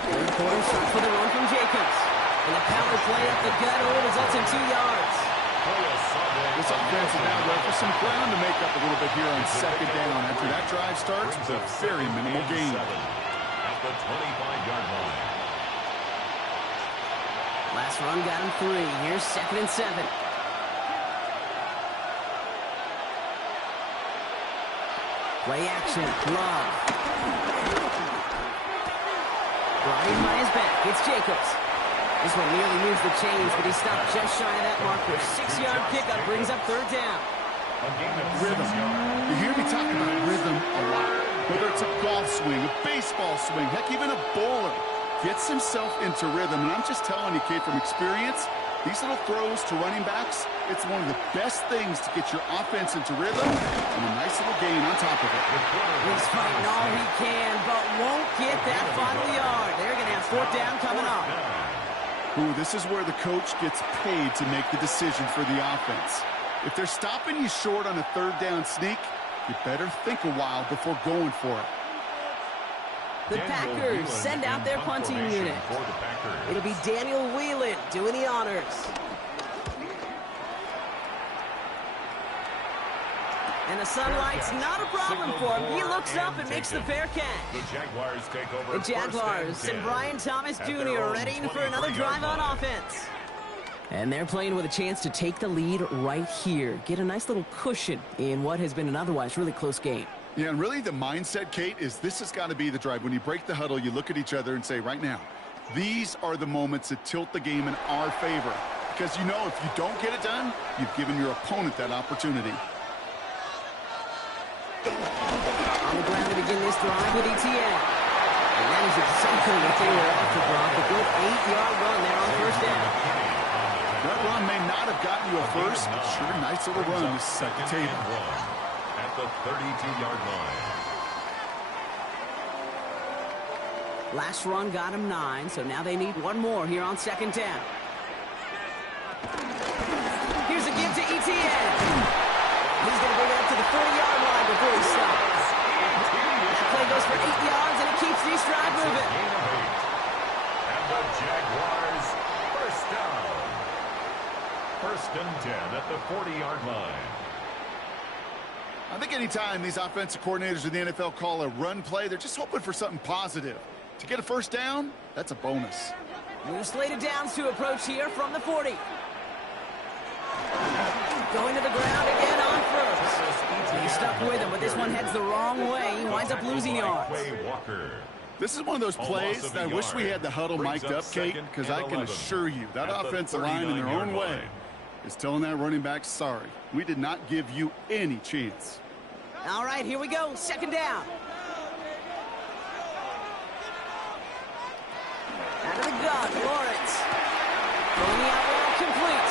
Third quarter starts with a run from Jacobs. And a power play up the gut only results in 2 yards. This offense is now ready for some ground to make up a little bit here on 2nd down. After that drive starts with a very minimal gain. At the 25-yard line. Last run got him 3. Here's 2nd and 7. Play action, Love. Brought in by his back, it's Jacobs. This one nearly moves the chains, but he stopped just shy of that marker. 6-yard pickup brings up 3rd down. Rhythm. You hear me talk about rhythm a lot. Whether it's a golf swing, a baseball swing, heck, even a bowler gets himself into rhythm. And I'm just telling you, Kate, from experience, these little throws to running backs, it's one of the best things to get your offense into rhythm and a nice little gain on top of it. He's fighting all he can, but won't get that final yard. They're going to have fourth down coming up. Ooh, this is where the coach gets paid to make the decision for the offense. If they're stopping you short on a third down sneak, you better think a while before going for it. The Packers send out their punting unit. It'll be Daniel Whelan doing the honors. And the sunlight's not a problem for him. He looks up and makes the fair catch. The Jaguars take over. The Jaguars and Brian Thomas Jr. ready for another drive on offense. And they're playing with a chance to take the lead right here. Get a nice little cushion in what has been an otherwise really close game. Yeah, and really the mindset, Kate, is this has got to be the drive. When you break the huddle, you look at each other and say, right now, these are the moments that tilt the game in our favor. Because you know if you don't get it done, you've given your opponent that opportunity. On the ground to begin this drive with ETN. And that is exactly what they were after, Brock. A good 8-yard run there on first down. That run may not have gotten you a first, but sure, nice little run to set the table. At the 32-yard line. Last run got him 9, so now they need one more here on second down. Here's a give to ETN. He's going to bring it up to the 40-yard line before he stops. The play goes for 8 yards, and it keeps the stride moving. And the Jaguars first down. First and 10 at the 40-yard line. I think anytime these offensive coordinators in the NFL call a run play, they're just hoping for something positive. To get a first down, that's a bonus. New slated downs to approach here from the 40. Going to the ground again on first. He's stuck with him, but this one heads the wrong way. He winds up losing yards. This is one of those plays that I wish we had the huddle mic'd up, Kate, because I can assure you that offensive line in their own way is telling that running back, sorry, we did not give you any chance. All right, here we go. Second down. Out of the gun, Lawrence. Going the out route complete.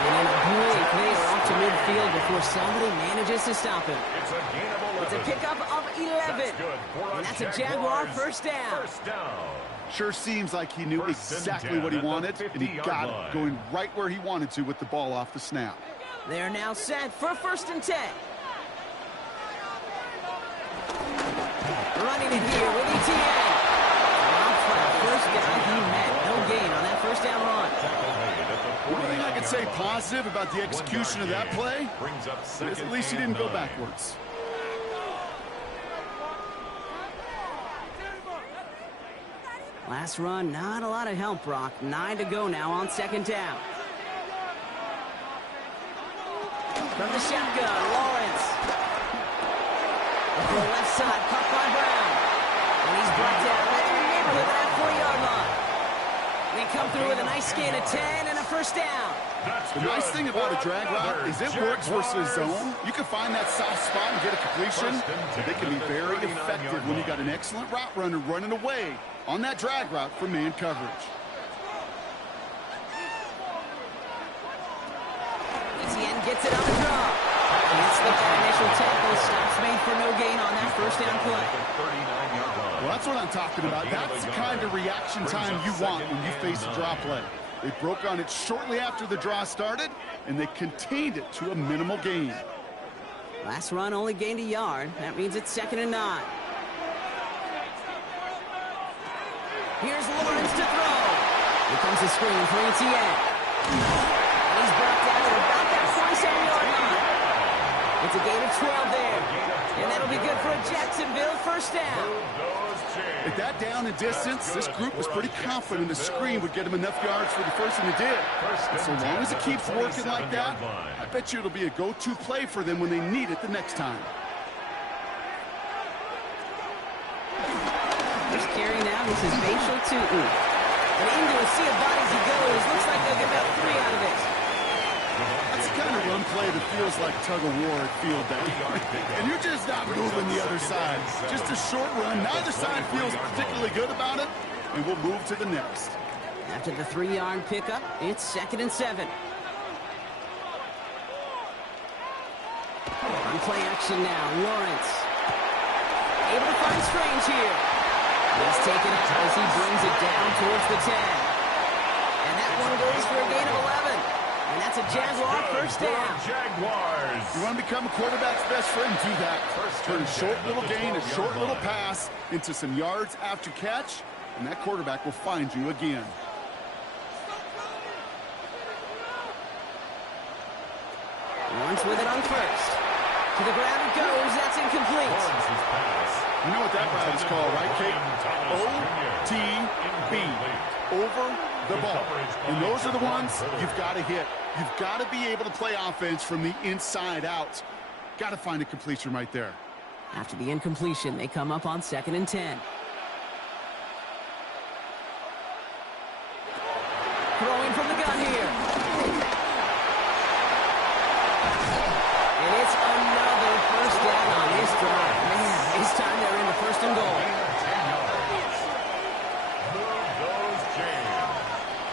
And in a break, they are off to midfield before somebody manages to stop him. It's a gain of 11. It's a pickup of 11. And that's a Jaguar first down. Sure seems like he knew exactly what he wanted, and he got it, going right where he wanted to with the ball off the snap. They're now set for first and 10. Running it here with ETN. First down he met. No gain on that first down run. One thing I could say positive about the execution of that play is at least he didn't go backwards. Last run, not a lot of help, Brock. 9 to go now on second down. From the shotgun, Lawrence. Up the left side, caught by Brown. And he's brought down right in the neighborhood of that 4-yard line. They come through with a nice gain of 10 and a first down. The nice thing about a drag route is it works versus zone. You can find that soft spot and get a completion. They can be very effective when you got an excellent route runner running away on that drag route for man coverage. ETN gets it on the draw. Gets the initial tackle. Stops made for no gain on that first down play. Well, that's what I'm talking about. That's the kind of reaction time you want when you face a draw play. They broke on it shortly after the draw started, and they contained it to a minimal gain. Last run only gained a yard. That means it's second and 9. Here's Lawrence to throw. Here comes the screen for ETN. And he's brought down at about that 47-yard line. It's a gain of 12 there. And that'll be good for a Jacksonville first down. At that down and distance, this group was pretty confident the screen would get him enough yards for the first, and it did. And so long as it keeps working like that, I bet you it'll be a go-to play for them when they need it the next time. First carry now, this is Bashal Tutin. And into a sea of bodies he goes. Looks like they'll get about 3 out of it. That's the kind of run play that feels like tug-of-war at field day. And you're just not moving the other side. Just a short run. Neither side feels particularly good about it, and we'll move to the next. After the 3-yard pickup, it's 2nd and 7. On play action now, Lawrence. Able to find Strange here. He's taken up as he brings it down towards the 10. And that one goes for a gain of 11. And that's a Jaguar first down. Jaguars. You want to become a quarterback's best friend, do that. Turn a short little gain, a short little pass into some yards after catch, and that quarterback will find you again. Lawrence with it on first. To the ground it goes. That's incomplete. You know what that route is called, right, Kate? OTB. Over the ball. And those are the ones you've got to hit. You've got to be able to play offense from the inside out. Got to find a completion right there. After the incompletion, they come up on 2nd and 10. Throwing from the gun here. And it's another first down on this drive. Man, this time they're into 1st and goal. Move those chains.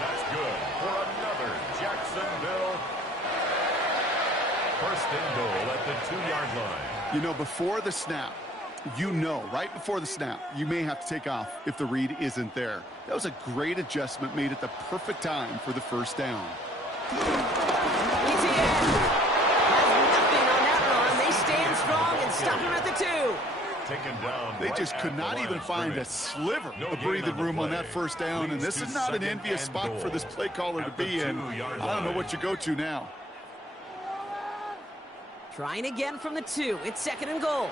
That's good for another Jacksonville. 1st and goal at the 2-yard line. You know, before the snap, right before the snap, you may have to take off if the read isn't there. That was a great adjustment made at the perfect time for the first down. Strong and stop him at the 2. Taken down. They just could not even find a sliver of breathing room on that first down, and this is not an envious spot for this play caller to be in. I don't know what you go to now. Trying again from the 2. It's 2nd and goal.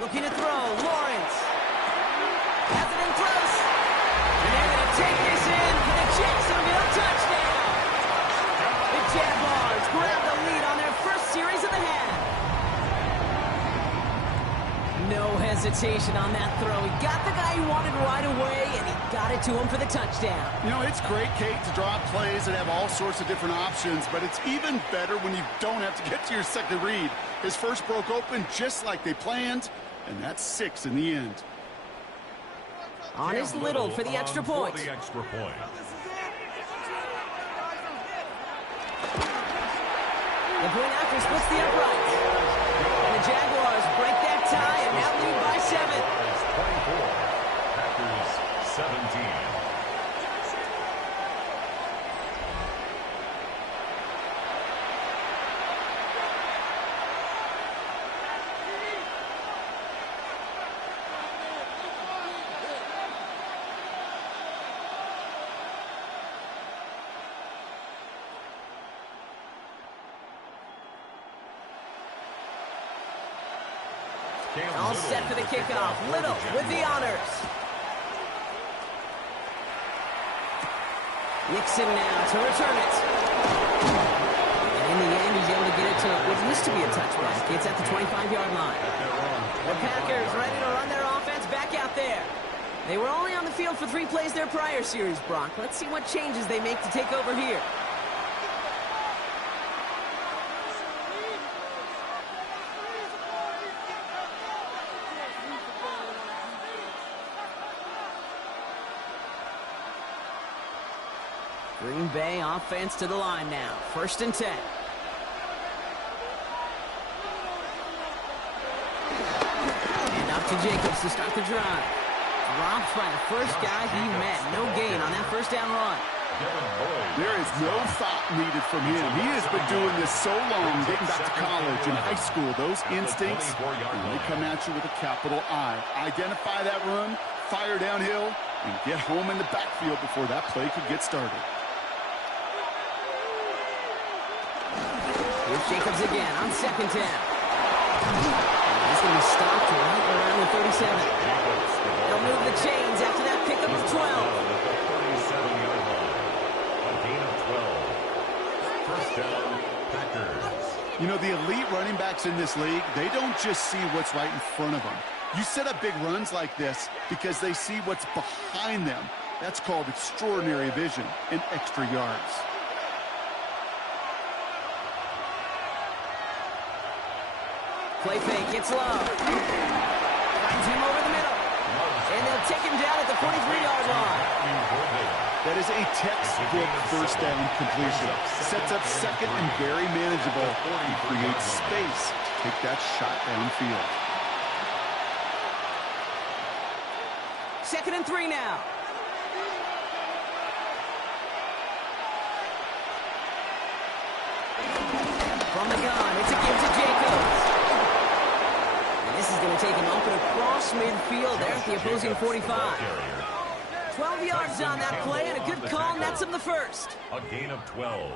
Looking to throw. Lawrence has it in close. And they're going to take this in for the Jacksonville touchdown. The Jaguars grab the lead on their first series of the half. No hesitation on that throw. He got the guy he wanted right away, and he got it to him for the touchdown. You know, it's great, Kate, to draw plays and have all sorts of different options, but it's even better when you don't have to get to your second read. His first broke open just like they planned, and that's 6 in the end. On his Little for the extra point. The point after splits the uprights. And the Jaguars break that tie and now lead by 7. 24, Packers 17. All set for the kickoff. Little with the honors. Nixon now to return it. And in the end, he's able to get it to what used to be a touchback. It's at the 25-yard line. The Packers ready to run their offense back out there. They were only on the field for 3 plays their prior series, Brock. Let's see what changes they make to take over here. Green Bay offense to the line now. 1st and 10. And up to Jacobs to start the drive. Dropped by the first guy he met. No gain on that first down run. There is no thought needed from him. He has been doing this so long, getting back to college and high school. Those instincts, they come at you with a capital I. Identify that run, fire downhill, and get home in the backfield before that play could get started. Here's Jacobs again on 2nd down. He's going to be stopped right around the 37. They'll move the chains after that pickup of 12. You know, the elite running backs in this league, they don't just see what's right in front of them. You set up big runs like this because they see what's behind them. That's called extraordinary vision and extra yards. Play fake, it's low. Finds him over the middle. And they'll take him down at the 43-yard line. That is a textbook first down completion. Sets up second and very manageable. He creates space to take that shot downfield. 2nd and 3 now. From the gun, it's a give to Jacobs. And this is going to take him up and across midfield there at the opposing 45. 12 yards on that play, and a good call nets him the first. A gain of 12.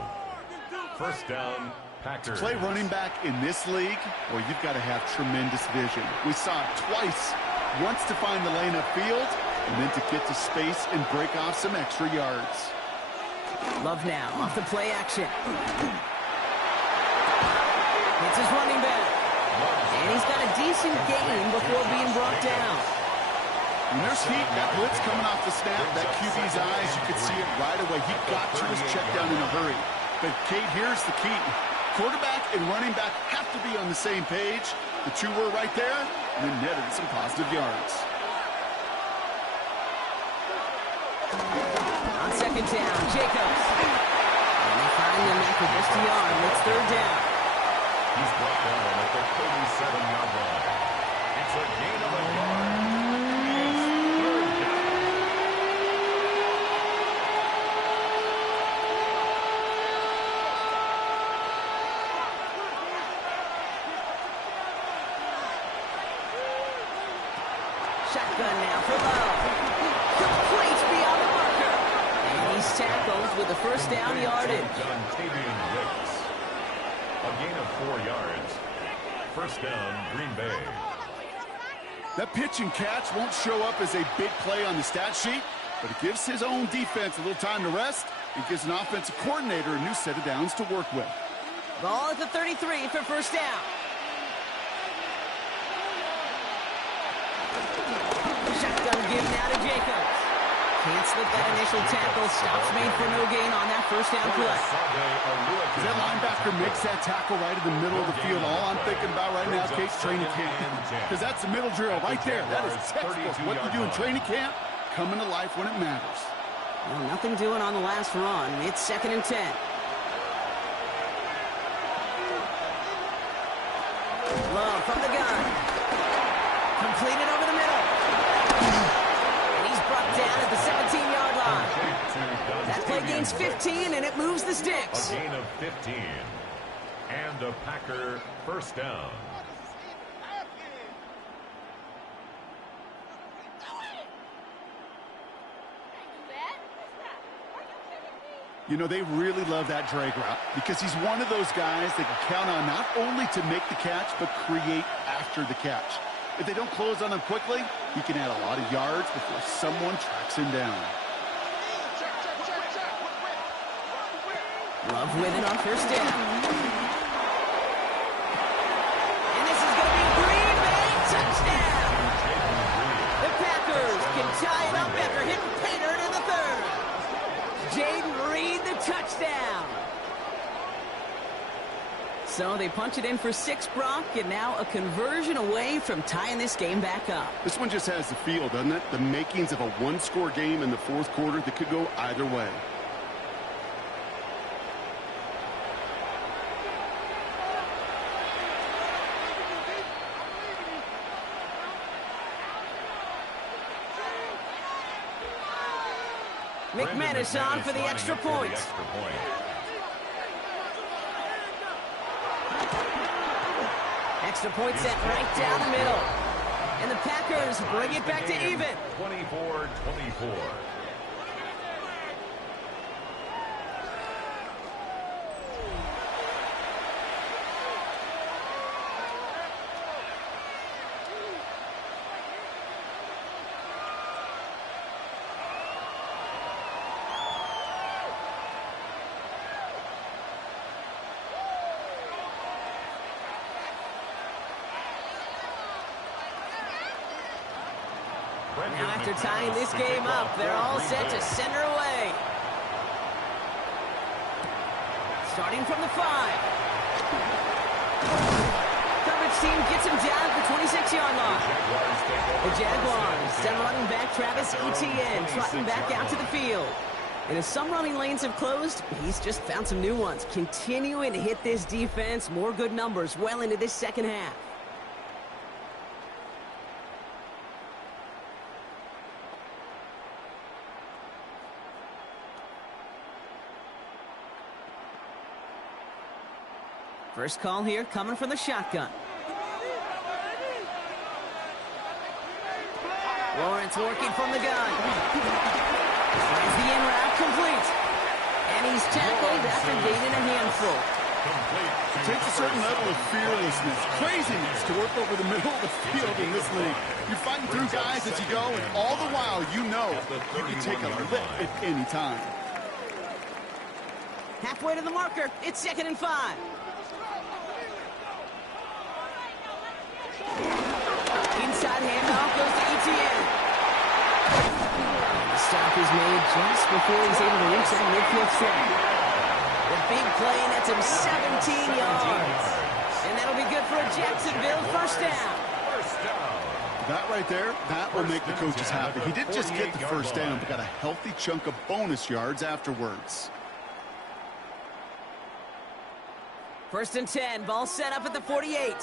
First down, Packers. To play running back in this league, well, you've got to have tremendous vision. We saw it twice. Once to find the lane upfield, and then to get to space and break off some extra yards. Love now, off the play action. It's his running back. And he's got a decent gain before being brought down. When there's heat, that blitz coming off the snap, that QB's eyes, you could see it right away. He got to his check down in a hurry. But, Kate, here's the key. Quarterback and running back have to be on the same page. The two were right there, and then netted some positive yards. On 2nd down, Jacobs. And they find him after just a yard. It's 3rd down. He's brought down at the 37-yard line. It's a gain of a yard. Shotgun now for Lowe. Complete beyond the marker. And he's tackled with the first down yardage. A gain of 4 yards. First down, Green Bay. That pitch and catch won't show up as a big play on the stat sheet, but it gives his own defense a little time to rest. It gives an offensive coordinator a new set of downs to work with. Ball at the 33 for first down. Shotgun give now to Jacobs. Can't slip that initial tackle. Stops made for no gain on that first down play. As that linebacker makes that tackle right in the middle of the field, all I'm thinking about right now, Kate's training camp. Because that's the middle drill right there. That is textbook. What you do in training camp, coming to life when it matters. Well, nothing doing on the last run. It's 2nd and 10. Love from the gun. Completed over the middle. And he's brought down at the 17-yard line. That play gains 15, and it moves the sticks. A gain of 15. And a Packer first down. You know, they really love that drag route because he's one of those guys they can count on not only to make the catch, but create after the catch. If they don't close on him quickly, he can add a lot of yards before someone tracks him down. Love with it on first down. And this is going to be a Green Bay touchdown. The Packers can tie it up after hitting Pater in the 3rd. Jaden Reed, the touchdown. So they punch it in for 6, Brock, and now a conversion away from tying this game back up. This one just has the feel, doesn't it? The makings of a one-score game in the 4th quarter that could go either way. McManus on for the extra point. Extra point set right down the middle. And the Packers bring it back to even. 24-24. Now after tying this game up, they're all set to send her away. Starting from the 5. Coverage team gets him down at the 26-yard line. The Jaguars send running back Travis Etienne trotting back out to the field. And as some running lanes have closed, he's just found some new ones. Continuing to hit this defense, more good numbers well into this second half. First call here coming from the shotgun. Lawrence working from the gun. Finds the in route complete. And he's tackled after gaining a handful. It takes a certain level of fearlessness, craziness to work over the middle of the field in this league. You're fighting through guys as you go, and all the while you know you can take a lick at any time. Halfway to the marker. It's 2nd and 5. Inside handoff goes to Etienne. The stop is made just before he's able to reach that midfield strip. The big play nets him 17 yards. And that'll be good for a Jacksonville first down. That right there, that will make the coaches happy. He didn't just get the first down, but got a healthy chunk of bonus yards afterwards. 1st and 10. Ball set up at the 48.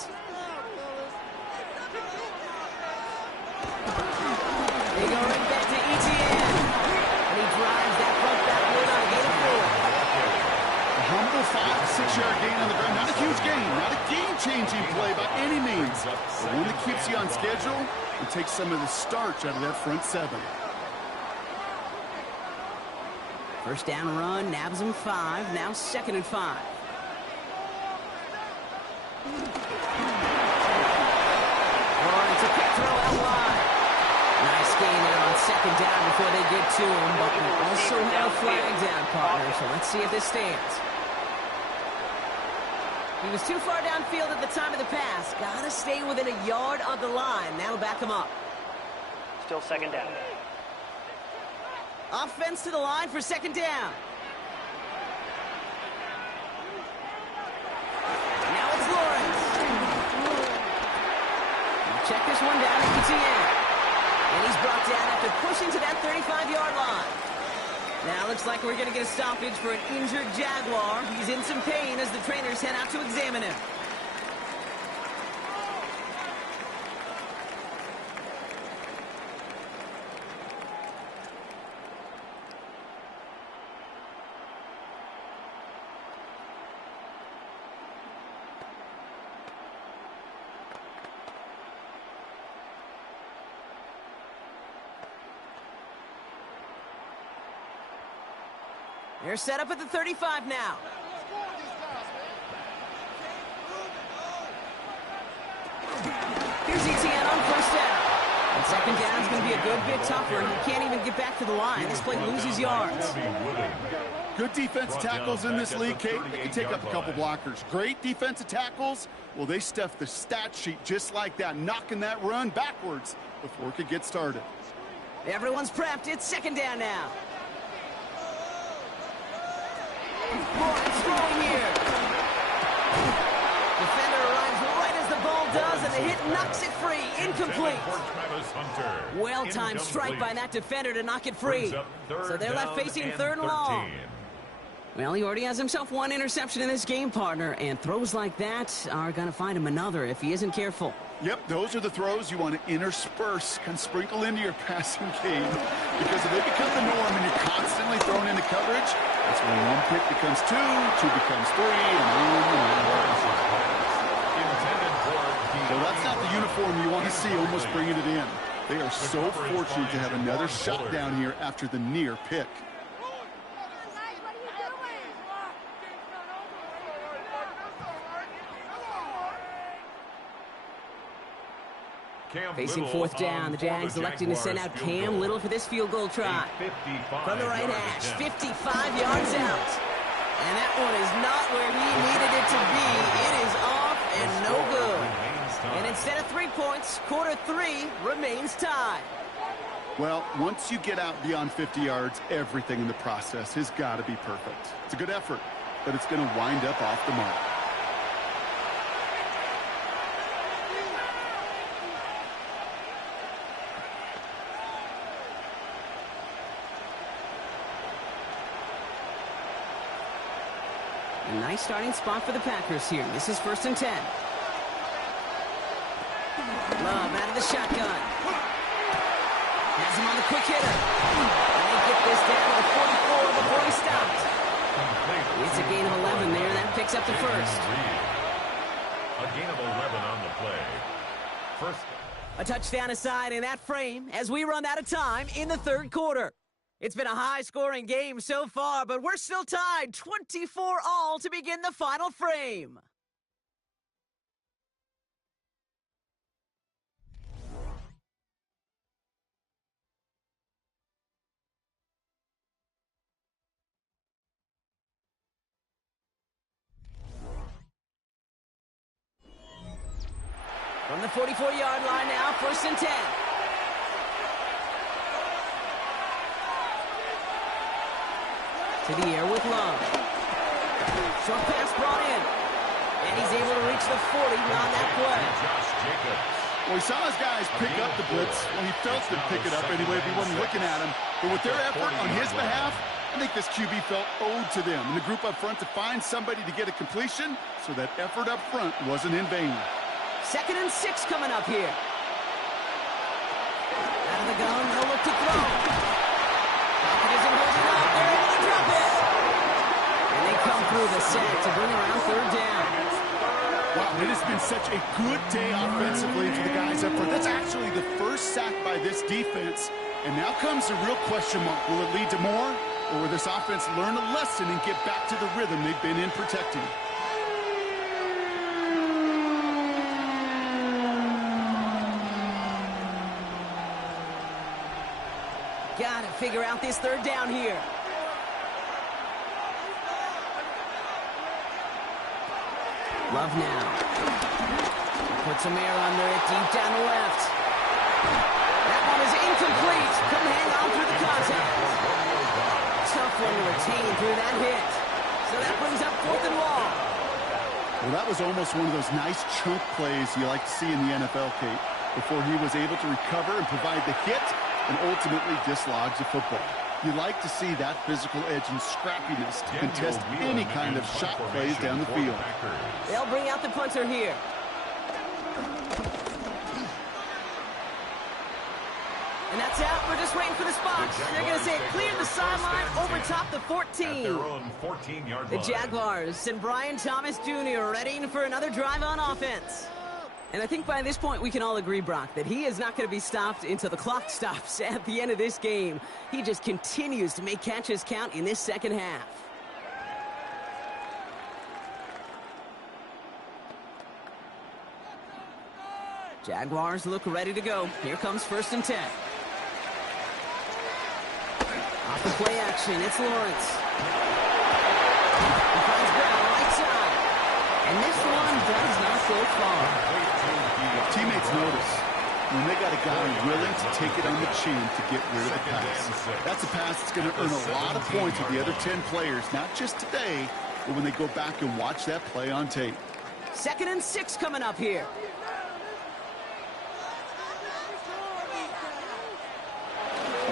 They go right back to Etienne. And he drives that front backward on a gain of 4. A humble 5 to 6 yard gain on the ground. Not a huge gain, not a game-changing play by any means. But one that keeps you on schedule and takes some of the starch out of that front 7. First down run, nabs him 5. Now 2nd and 5. Lawrence a quick throw out wide. Nice gain there on 2nd down before they get to him, but we also have a flag down, partner, so let's see if this stands. He was too far downfield at the time of the pass. Gotta stay within a yard of the line. That'll back him up. Still 2nd down. Offense to the line for 2nd down. Now it's Lawrence. Check this one down to Etienne. And he's brought down after pushing to that 35-yard line. Now looks like we're going to get a stoppage for an injured Jaguar. He's in some pain as the trainers head out to examine him. They're set up at the 35 now. Here's Etienne on first down. And 2nd down is going to be a good bit tougher. He can't even get back to the line. This play loses yards. Good defensive tackles in this league, Kate. They can take up a couple blockers. Great defensive tackles. Well, they stuff the stat sheet just like that, knocking that run backwards before it could get started. Everyone's prepped. It's 2nd down now. Lawrence throwing here. Defender arrives right as the ball does, and the hit knocks it free. Incomplete. Well-timed strike by that defender to knock it free. So they're left facing 3rd and long. Well, he already has himself 1 interception in this game, partner, and throws like that are going to find him another if he isn't careful. Yep, those are the throws you want to intersperse, kind of sprinkle into your passing game, because if they become the norm and you're constantly thrown into coverage, that's when 1 pick becomes 2, 2 becomes 3, and on. Well, that's not the uniform you want to see almost bringing it in. They are so fortunate to have another shot down here after the near pick. Facing 4th down, the Jags electing to send out Cam Little for this field goal try. From the right hash, 55 yards out. And that one is not where he needed it to be. It is off and no good. And instead of 3 points, quarter 3 remains tied. Well, once you get out beyond 50 yards, everything in the process has got to be perfect. It's a good effort, but it's going to wind up off the mark. A nice starting spot for the Packers here. This is 1st and 10. Love out of the shotgun. Has him on the quick hitter. And they get this down to the 44 before he stopped. It's a gain of 11 there. That picks up the first. A gain of 11 on the play. First. A touchdown aside in that frame as we run out of time in the 3rd quarter. It's been a high-scoring game so far, but we're still tied 24-all to begin the final frame. From the 44-yard line now, 1st and 10. To the air with Love. Short pass brought in. And he's able to reach the 40 beyond that play. Well, he saw his guys pick up the blitz. Well, he felt them pick it up anyway if he wasn't looking at him. But with their effort on his behalf, I think this QB felt owed to them. And the group up front to find somebody to get a completion, so that effort up front wasn't in vain. 2nd and 6 coming up here. Out of the gun, no look to throw. Pocket isn't holding up. They're able to drop it. And they come through the sack to bring around 3rd down. Wow, it has been such a good day offensively for the guys up front. That's actually the first sack by this defense. And now comes the real question mark. Will it lead to more? Or will this offense learn a lesson and get back to the rhythm they've been in protecting? Got to figure out this 3rd down here. Love now. Puts some air under it, deep down the left. That one is incomplete. Couldn't hang on through the contact. Tough one to retain through that hit. So that brings up 4th and long. Well, that was almost one of those nice chunk plays you like to see in the NFL, Kate, before he was able to recover and provide the hit and ultimately dislodge the football. You like to see that physical edge and scrappiness to contest any kind of shot plays down the field. They'll bring out the punter here. And that's out. We're just waiting for the spot. They're going to say it cleared the sideline over top the 14. Their own 14-yard the line. Jaguars and Brian Thomas Jr. ready for another drive on offense. And I think by this point we can all agree, Brock, that he is not going to be stopped until the clock stops at the end of this game. He just continues to make catches count in this 2nd half. Jaguars look ready to go. Here comes 1st and 10. Off the play action, it's Lawrence. He finds Brown right side. And this one does not go far. Teammates notice when they got a guy willing to take it on the chin to get rid of the pass. That's a pass that's going to earn a lot of points with the other 10 players, not just today, but when they go back and watch that play on tape. 2nd and 6 coming up here.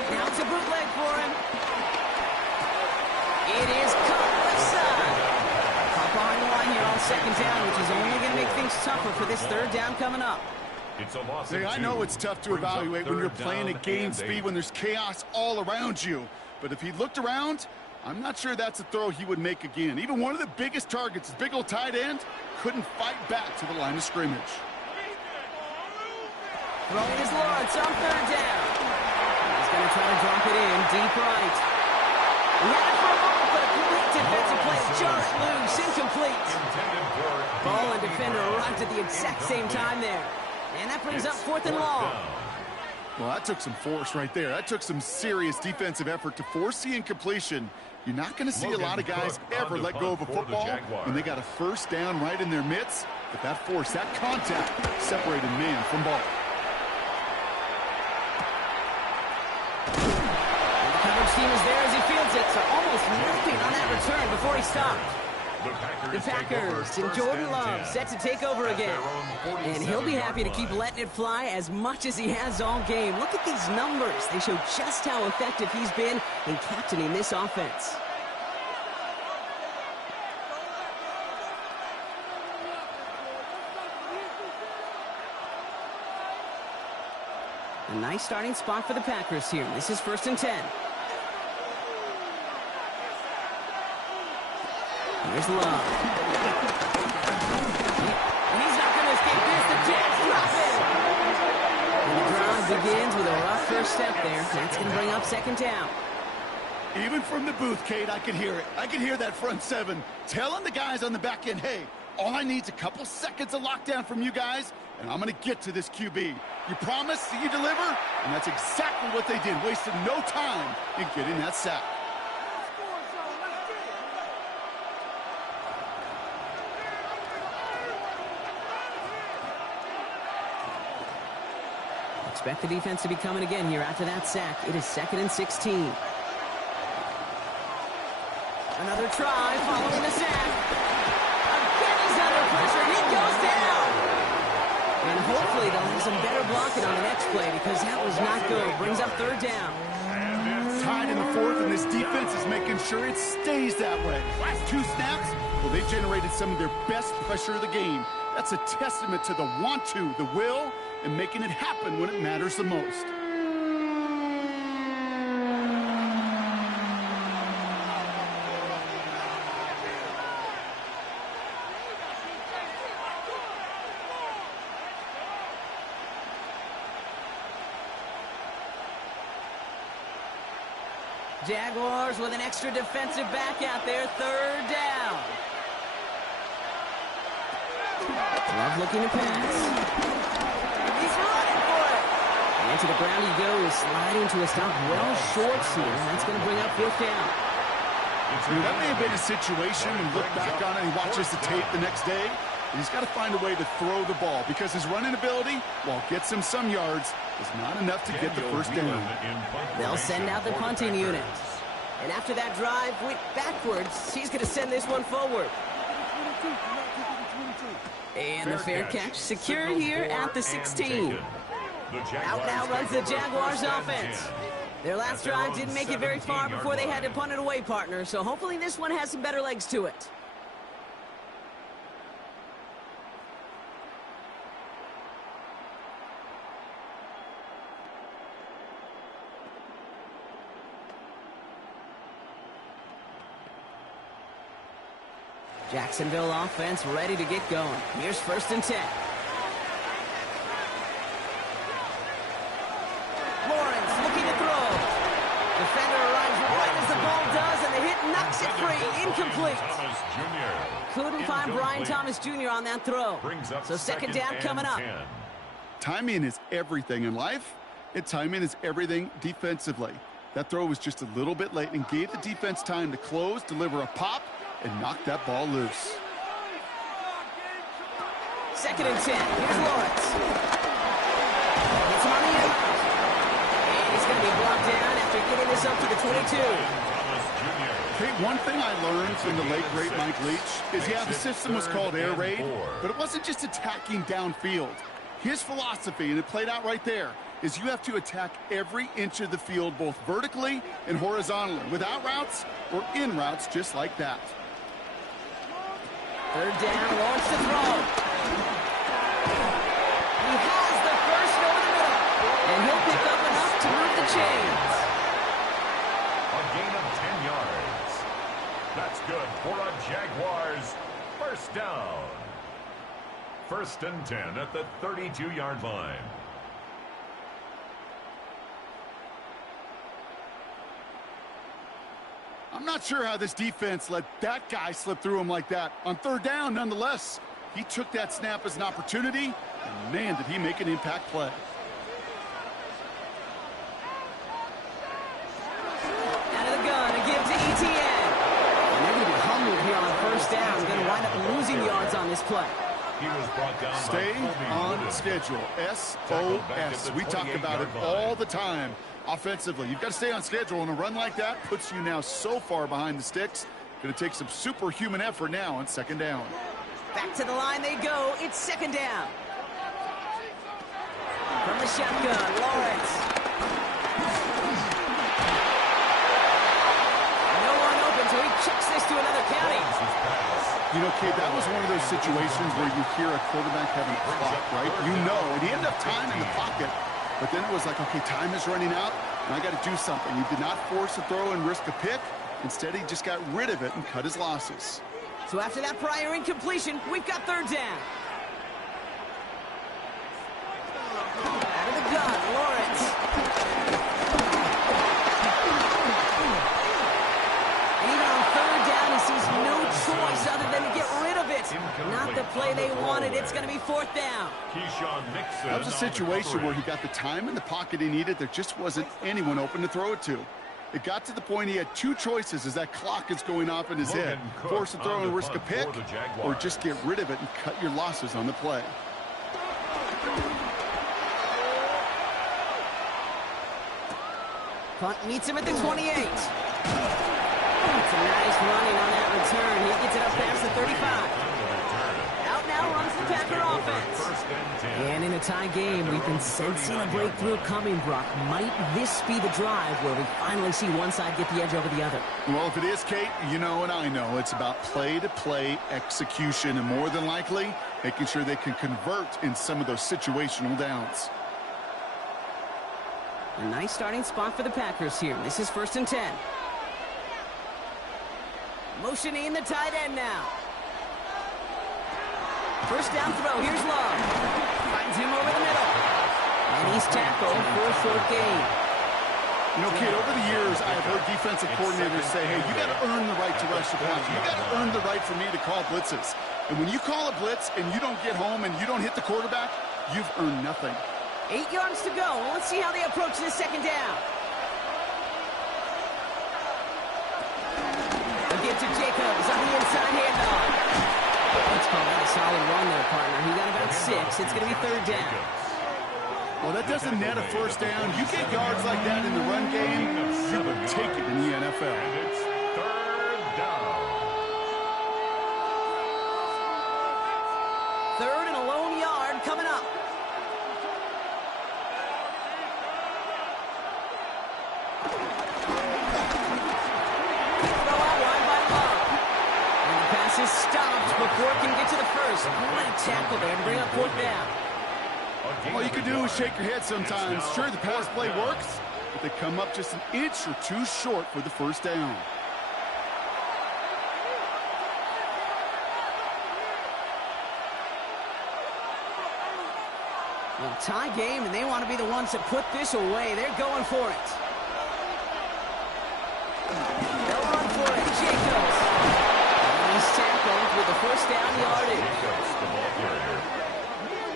Now it's a bootleg for him. It is caught left side. Caught behind the line here on 2nd down, which is only going to make things tougher for this 3rd down coming up. It's a loss. I know it's tough to evaluate when you're playing at game speed, when there's chaos all around you. But if he looked around, I'm not sure that's a throw he would make again. Even one of the biggest targets, his big old tight end, couldn't fight back to the line of scrimmage. Throwing his Lawrence on 3rd down. He's going to try to drop it in deep right. He had it for a moment, but a great defensive play. Just loose, incomplete. Ball and defender arrived at the exact same time there. And that brings up 4th and long. Well, that took some force right there. That took some serious defensive effort to force the incompletion. You're not going to see a lot of guys ever let go of a football when they got a 1st down right in their midst. But that force, that contact, separated man from ball. team is there as he fields it, so almost nothing on that return before he stopped. The Packers and Jordan Love set to take over again. And he'll be happy to keep letting it fly as much as he has all game. Look at these numbers. They show just how effective he's been in captaining this offense. A nice starting spot for the Packers here. This is 1st and 10. Here's Love. And he's not going to escape this. The Jets drop it. And the drive begins with a rough first step there. That's going to bring up 2nd down. Even from the booth, Kate, I could hear it. I could hear that front seven telling the guys on the back end, hey, all I need is a couple seconds of lockdown from you guys, and I'm going to get to this QB. You promise that you deliver? And that's exactly what they did, wasted no time in getting that sack. Expect the defense to be coming again here after that sack. It is 2nd and 16. Another try following the sack. Again, he's under pressure. He goes down. And hopefully they'll have some better blocking on the next play because that was not good. Brings up 3rd down. Tied in the 4th, and this defense is making sure it stays that way. Last 2 snaps, well, they generated some of their best pressure of the game. That's a testament to the want-to, the will, and making it happen when it matters the most. Jaguars with an extra defensive back out there. 3rd down. Love looking to pass. He's running for it. And to the ground he goes, sliding to a stop well short here. That's going to bring up 4th down. That may have been a situation and look back on it and he watches the tape the next day. He's got to find a way to throw the ball because his running ability, while it gets him some yards, is not enough to get the 1st down. They'll send out the punting unit. And after that drive went backwards, he's going to send this one forward. And the fair catch secured here at the 16. Out now runs the Jaguars offense. Their last drive didn't make it very far before they had to punt it away, partner. So hopefully this one has some better legs to it. Jacksonville offense ready to get going. Here's 1st and 10. Lawrence looking to throw. Defender arrives right as the ball does, and the hit knocks it free. Incomplete. Couldn't find Brian Thomas Jr. on that throw. So 2nd down coming up. Timing is everything in life, and timing is everything defensively. That throw was just a little bit late and gave the defense time to close, deliver a pop, and knock that ball loose. 2nd and 10. Here's Lawrence. Gets him on the end. And he's going to be brought down after getting this up to the 22. Hey, one thing I learned from the late, great Mike Leach is, yeah, the system was called air raid, but it wasn't just attacking downfield. His philosophy, and it played out right there, is you have to attack every inch of the field, both vertically and horizontally, without routes or in routes just like that. 3rd down, Lawrence to throw. He has the first over the middle. And he'll pick up enough to move the chains. A gain of 10 yards. That's good for a Jaguars 1st down. 1st and 10 at the 32-yard line. I'm not sure how this defense let that guy slip through him like that. On 3rd down, nonetheless, he took that snap as an opportunity, and man, did he make an impact play. Out of the gun, a give to ETN. And they're going to be humbled here on 1st down. They're going to wind up losing yards on this play. He was brought down. Stay on schedule. SOS. We talk about it all the time. Offensively, you've got to stay on schedule, and a run like that puts you now so far behind the sticks. Going to take some superhuman effort now on second down. Back to the line they go. It's second down. From the shotgun, Lawrence. No one open, so he kicks this to another county. You know, Kate, that was one of those situations where you hear a quarterback having a clock, right? You know, and he ended up time in the pocket, but then it was like, okay, time is running out, and I got to do something. He did not force a throw and risk a pick. Instead, he just got rid of it and cut his losses. So after that prior incompletion, we've got third down. Out of the gun, Lawrence. And even on third down, he sees no choice other than to get rid of it. Not the play they wanted. It's going to be fourth down. That was a situation where he got the time in the pocket he needed. There just wasn't anyone open to throw it to. It got to the point he had two choices as that clock is going off in his head. Force a throw and risk a pick, or just get rid of it and cut your losses on the play. Punt meets him at the 28. It's a nice running on that return. He gets it up past the 35. Out now runs the Packer offense. And in a tie game, we've been sensing a breakthrough coming, Brock. Might this be the drive where we finally see one side get the edge over the other? Well, if it is, Kate, you know and I know it's about play-to-play execution, and more than likely, making sure they can convert in some of those situational downs. A nice starting spot for the Packers here. This is 1st and 10. Motioning the tight end now. First down throw. Here's Love. Finds him over the middle. And he's tackled for a short gain. You know, Kate, over the years, I've heard defensive coordinators say, hey, you got to earn the right to rush the passer. You got to earn the right for me to call blitzes. And when you call a blitz and you don't get home and you don't hit the quarterback, you've earned nothing. 8 yards to go. Let's see how they approach this second down. A give to Jacobs on the inside handoff. Let's call that a solid run there, partner. He got about 6. It's going to be third down. Well, that doesn't net a first down. You get yards like that in the run game, you would take it in the NFL. And it's third down. Third and a lone yard coming up. Is stopped before it can get to the first. What a tackle there to bring up fourth down. All you can do is shake your head sometimes. Sure, the pass play works, but they come up just an inch or two short for the first down. Well, tie game, and they want to be the ones that put this away. They're going for it. They'll run for it. Jacobs. Tackled with the first down yardage. The ball carrier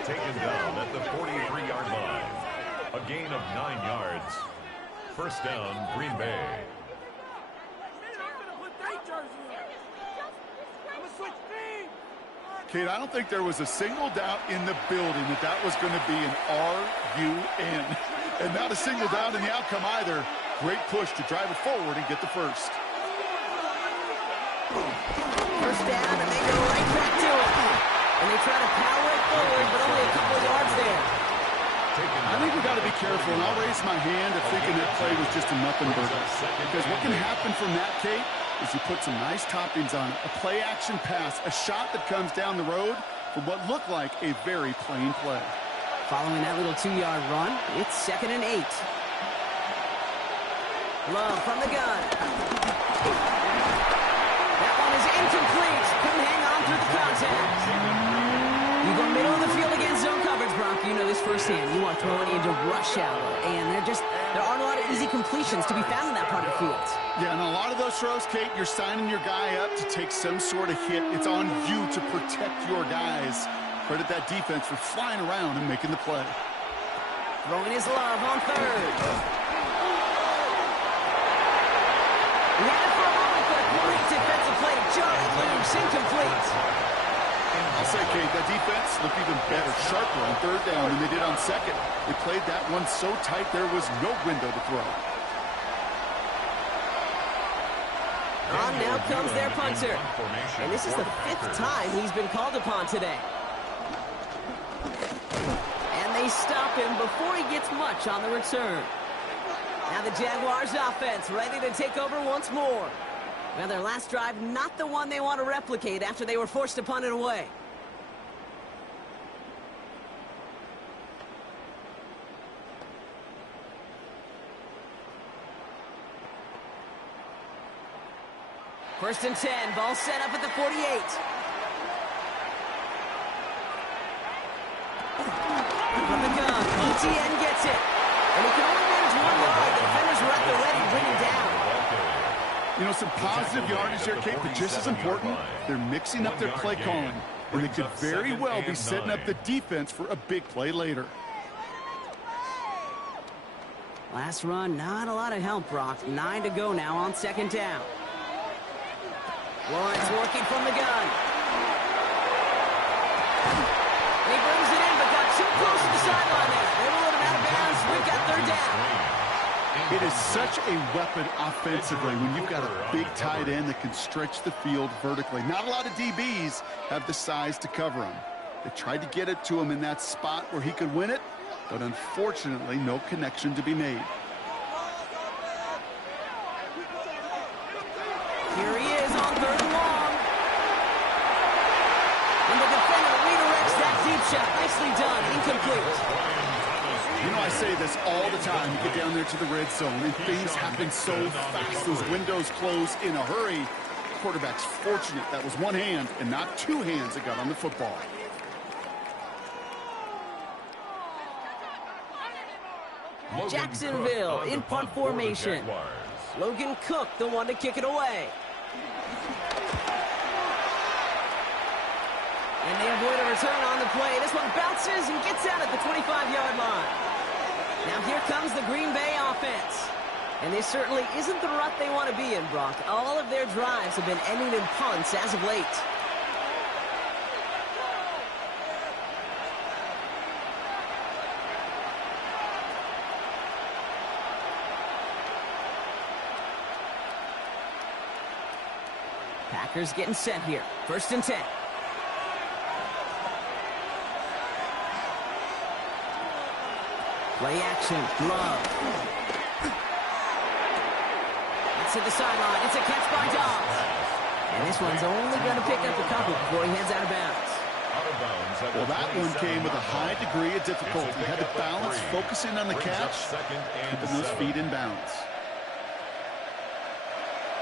taken down at the 43-yard line. A gain of 9 yards. First down, Green Bay. Kate, I don't think there was a single doubt in the building that that was going to be an RUN. And not a single doubt in the outcome either. Great push to drive it forward and get the first. First down, and they go right back to it. And they try to power it forward, but only a couple of yards there. I think we've got to be careful, and I'll raise my hand of thinking that play was just a nothing burger. Because what can happen from that, Kate, is you put some nice toppings on it. A play-action pass, a shot that comes down the road for what looked like a very plain play. Following that little 2-yard run, it's 2nd and 8. Love from the gun. Is incomplete. Couldn't hang on through the contact. You go middle of the field against zone coverage, Brock. You know this firsthand. You want throwing into rush hour, and there aren't a lot of easy completions to be found in that part of the field. Yeah, and a lot of those throws, Kate, you're signing your guy up to take some sort of hit. It's on you to protect your guys. Credit that defense for flying around and making the play. Throwing his Love on third. We had it for a moment, but a great defensive play. Johnny Luke's incomplete. I'll say, Kate, that defense looked even better, sharper on third down than they did on second. They played that one so tight there was no window to throw. On now comes their punter. And this is the 5th time he's been called upon today. And they stop him before he gets much on the return. Now the Jaguars offense ready to take over once more. Well, their last drive, not the one they want to replicate after they were forced to punt it away. First and 10, ball set up at the 48. From the gun, ETN gets it. And he can only manage 1 yard. The defenders were at the ready to bring him down. You know, some positive yardage there, Kate, but just as important, they're mixing up their play calling. And they could very well be setting up the defense for a big play later. Last run, not a lot of help, Brock. 9 to go now on second down. Lawrence working from the gun. And he brings it in, but got too close to the sideline there. They will let him out of bounds. We've got third down. It is such a weapon offensively when you've got a big tight end that can stretch the field vertically. Not a lot of DBs have the size to cover him. They tried to get it to him in that spot where he could win it, but unfortunately, no connection to be made. Here he is on third and long. And the defender redirects that deep shot. Nicely done. Incomplete. You know, I say this all the time. You get down there to the red zone, and things happen so fast. Those windows close in a hurry. Quarterback's fortunate that was one hand and not two hands that got on the football. Jacksonville in punt formation. Logan Cook, the one to kick it away. And they avoid a return on the play. This one bounces and gets out at the 25-yard line. Now here comes the Green Bay offense. And this certainly isn't the rut they want to be in, Brock. All of their drives have been ending in punts as of late. Packers getting set here. First and 10. Play action. Love. That's to the sideline. It's a catch by Dobbs. And this one's only going to pick up a couple before he heads out of bounds. Well, that one came with a high degree of difficulty. He had to balance, focusing on the catch, keeping those feet in bounds.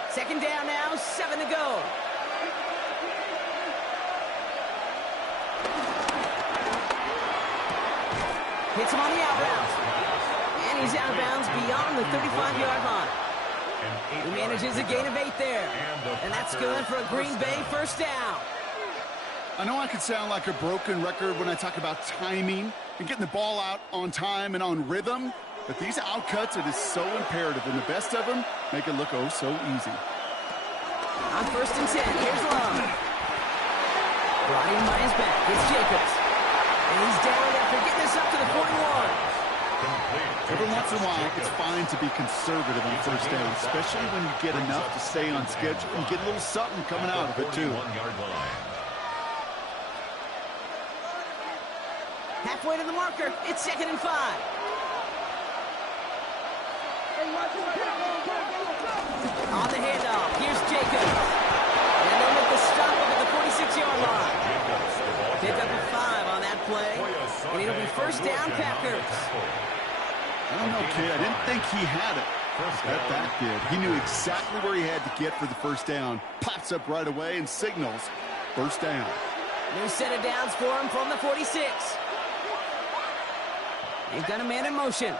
Second down now, 7 to go. Hits him on the out route. And he's out of bounds beyond the 35-yard line. He manages a gain of 8 there. And that's good for a Green Bay first down. I know I could sound like a broken record when I talk about timing and getting the ball out on time and on rhythm, but these outcuts, it is so imperative, and the best of them make it look oh so easy. On first and 10, here's Love. Brought in by his back, it's Jacobs. And he's down after getting this up to the 41. Every once in a while, it's fine to be conservative on first down, especially when you get enough to stay on schedule and get a little something coming out of it, too. Halfway to the marker, it's 2nd and 5. On the handoff, here's Jacobs. And they'll make the stop up at the 46-yard line. Pick up a 5 on that play. And it'll be first down, Packers. I don't know, kid. I didn't think he had it. That back did. He knew exactly where he had to get for the first down. Pops up right away and signals first down. New set of downs for him from the 46. They've got a man in motion.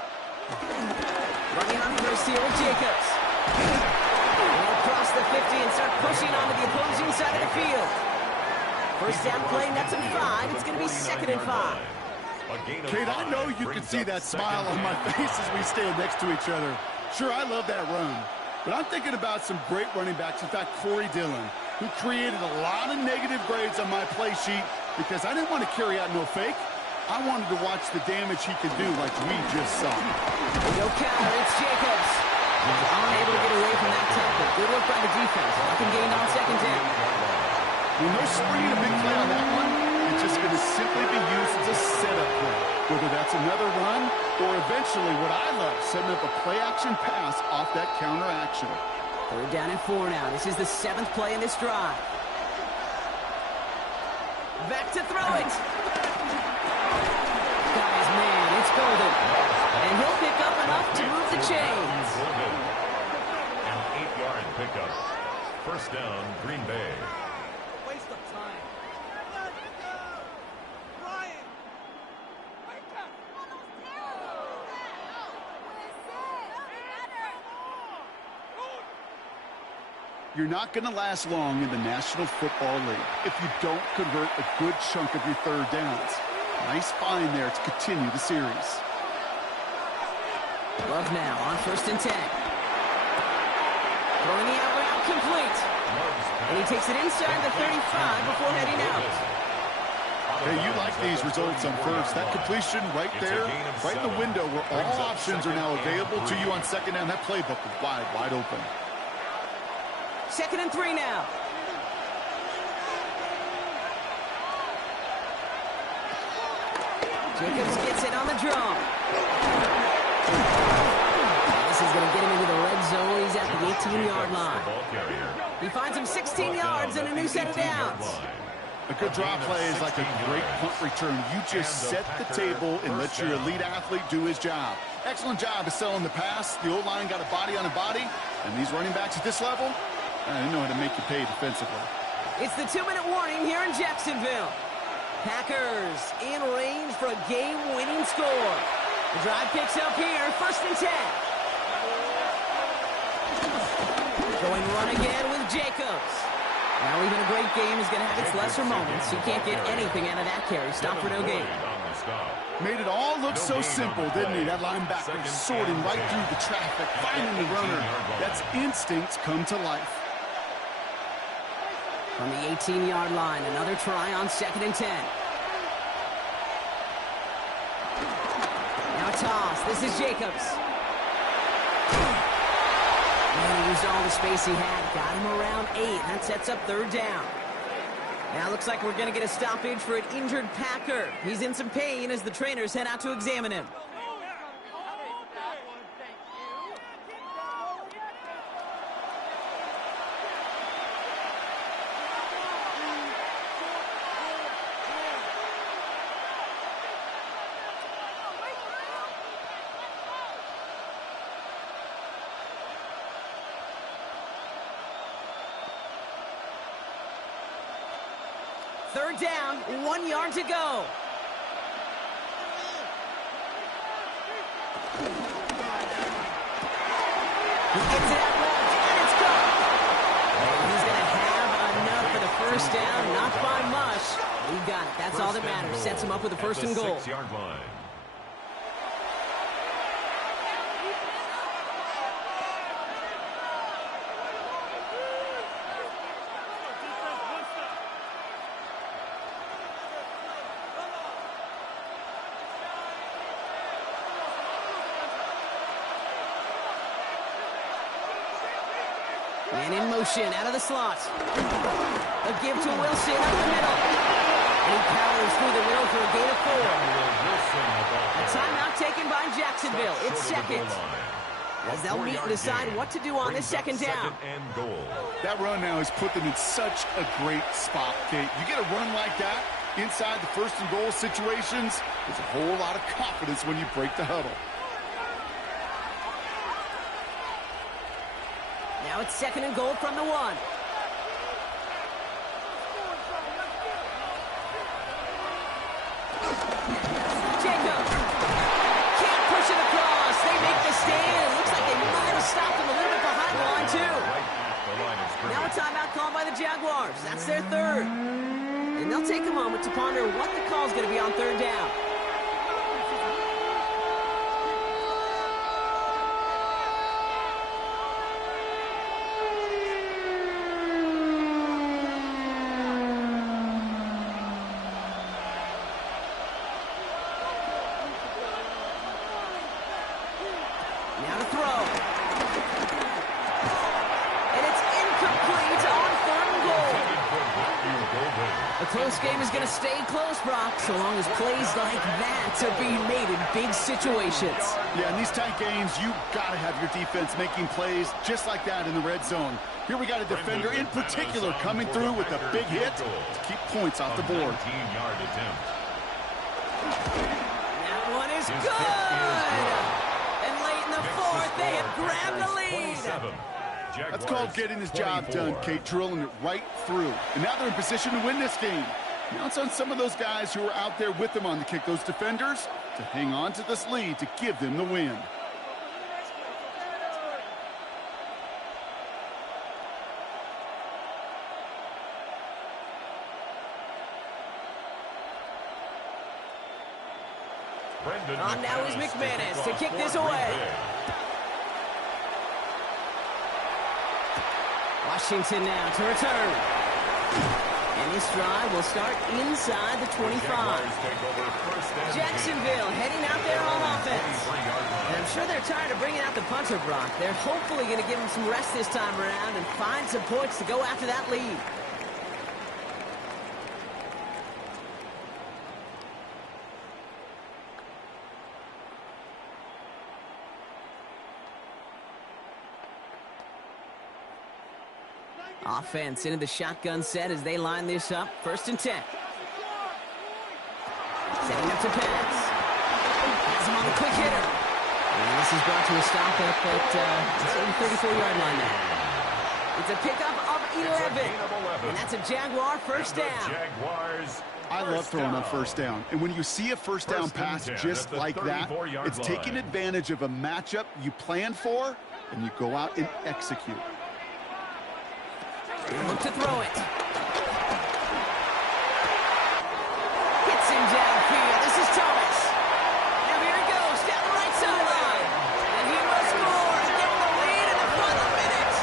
Running on first here with Jacobs. And across the 50 and start pushing onto the opposing side of the field. First down play, nets him 5. It's going to be 2nd and 5. Kate, I know you can see that smile on my face as we stand next to each other. Sure, I love that run. But I'm thinking about some great running backs. In fact, Corey Dillon, who created a lot of negative grades on my play sheet because I didn't want to carry out no fake. I wanted to watch the damage he could do like we just saw. No counter, it's Jacobs. He's unable to get away from that tackle. Good work by the defense. Nothing gained on second down. Well, no springing a big play on that one. It's just going to simply be used as a setup play. Whether that's another run or eventually what I love, setting up a play-action pass off that counter action. Third down and 4 now. This is the 7th play in this drive. Back to throw it. Got his man. It's golden. And he'll pick up enough to move the chains. An 8-yard pickup. First down, Green Bay. Waste of time. Ryan! Wake up! You're not going to last long in the National Football League if you don't convert a good chunk of your third downs. Nice find there to continue the series. Love now on 1st and 10. Throwing the out route complete. And he takes it inside the 35 before heading out. Hey, you like these results on first. That completion right there, right in the window where all options are now available to you on second down. That playbook is wide open. 2nd and 3 now. Jacobs gets it on the draw. This is going to get him into the red zone. He's at the 18-yard line. He finds him 16 yards and a new set of downs. A good draw play is like a great punt return. You just set the table and let your elite athlete do his job. Excellent job of selling the pass. The O-line got a body on a body. And these running backs at this level, they know how to make you pay defensively. It's the 2-minute warning here in Jacksonville. Packers in range for a game-winning score. The drive picks up here, 1st and 10. Going run again with Jacobs. Now even a great game is going to have its lesser moments. You can't get anything out of that carry. Stop for no gain. Made it all look so simple, didn't he? That linebacker sorting right through the traffic, finding the runner. That's instincts come to life. From the 18-yard line, another try on 2nd and 10. Now toss. This is Jacobs. And he used all the space he had. Got him around 8. That sets up 3rd down. Now looks like we're going to get a stoppage for an injured Packer. He's in some pain as the trainers head out to examine him. Third down, 1 yard to go. He gets it out left, and it's gone. And he's going to have enough for the first down, not by much. He got it. That's all that matters. Sets him up with a 1st and goal. 6-yard line. And in motion, out of the slot. A give to Wilson up the middle. And he powers through the middle for a gain of 4. A timeout taken by Jacksonville. It's 2nd. As they'll meet and decide what to do on this 2nd down. That run now has put them in such a great spot, Kate. You get a run like that inside the 1st and goal situations, there's a whole lot of confidence when you break the huddle. Now it's 2nd and goal from the 1. Jacob can't push it across. They make the stand. Looks like they might have stopped him a little bit behind the line, too. Now a timeout called by the Jaguars. That's their 3rd. And they'll take a moment to ponder what the call is going to be on 3rd down. close game is going to stay close, Brock, so long as plays like that are being made in big situations. Yeah, in these tight games, you got to have your defense making plays just like that in the red zone. Here we got a defender in particular coming through with a big hit to keep points off the board. That one is good! And late in the fourth, they have grabbed the lead. That's called getting his job done, Kate, drilling it right through. And now they're in position to win this game. Now it's on some of those guys who are out there with them on the kick, those defenders, to hang on to this lead to give them the win. On now is McManus to kick this away. Washington now to return. And this drive will start inside the 25. Jacksonville heading out there on offense. And I'm sure they're tired of bringing out the punter, Brock. They're hopefully going to give him some rest this time around and find some points to go after that lead. Offense into the shotgun set as they line this up. 1st and 10. Setting up to pass. Has him on the quick hitter. And this is brought to a stop up at the 34-yard line now. It's a pickup of 11. And that's a Jaguar first down. I love throwing on first down. And when you see a first down pass just like that, it's taking advantage of a matchup you planned for, and you go out and execute. Look to throw it. Hits him downfield. This is Thomas. Now here he goes down the right sideline. And he will score and get the lead in the final minute.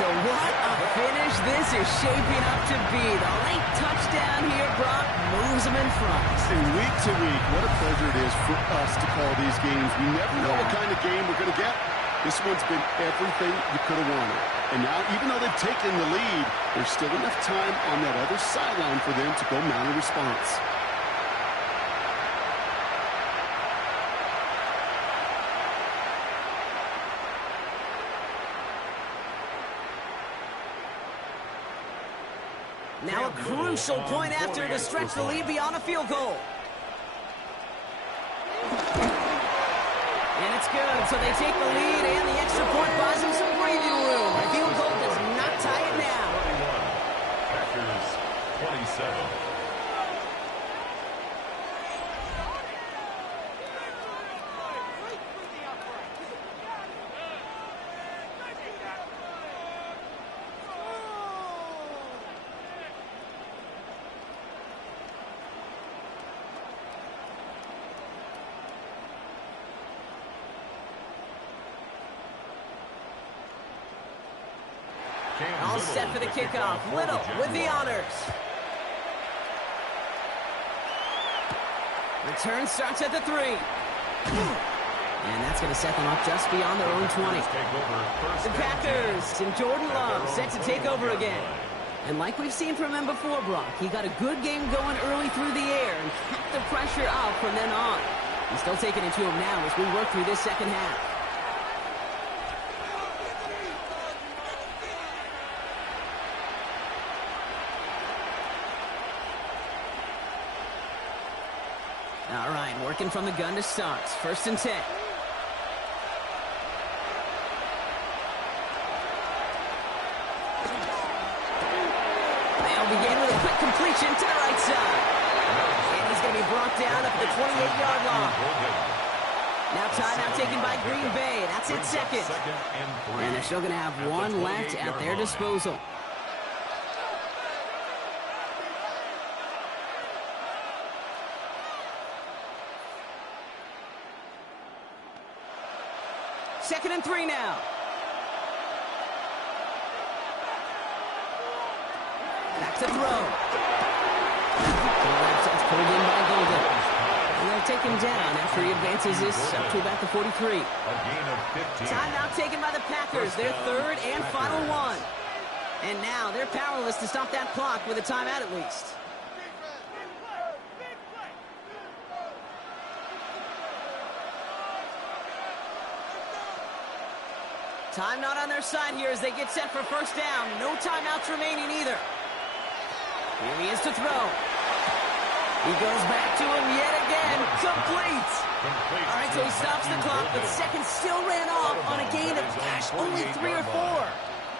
So what a finish this is shaping up to be. The late touchdown here, Brock, moves him in front. And week to week, what a pleasure it is for us to call these games. We never know what kind of game we're going to get. This one's been everything you could have wanted. And now, even though they've taken the lead, there's still enough time on that other sideline for them to go mount a response. Now a crucial point after to stretch the lead beyond a field goal. And it's good, so they take the lead, and the extra point buys them some breathing room. The field goal does not tie it now. Packers 27. All set for the kickoff. Little with the honors. Return starts at the 3. And that's going to set them up just beyond their own 20. The Packers and Jordan Love set to take over again. And like we've seen from him before, Brock, he got a good game going early through the air and kept the pressure up from then on. He's still taking it to him now as we work through this second half. All right, working from the gun to start. 1st and 10. They'll begin with a quick completion to the right side. And he's going to be brought down up at the 28-yard line. Now timeout taken by Green Bay. That's it, 2nd. And they're still going to have one left at their disposal. Second and 3 now. Back to throw. That's pulled in by Golden. And they'll take him down after he advances this up to about the 43. A gain of 15. Timeout taken by the Packers. Their 3rd and final one. And now they're powerless to stop that clock with a timeout at least. Time not on their side here as they get set for first down. No timeouts remaining either. Here he is to throw. He goes back to him yet again. Complete. All right, so he stops the clock, but seconds still ran off on a gain of, only 3 or 4.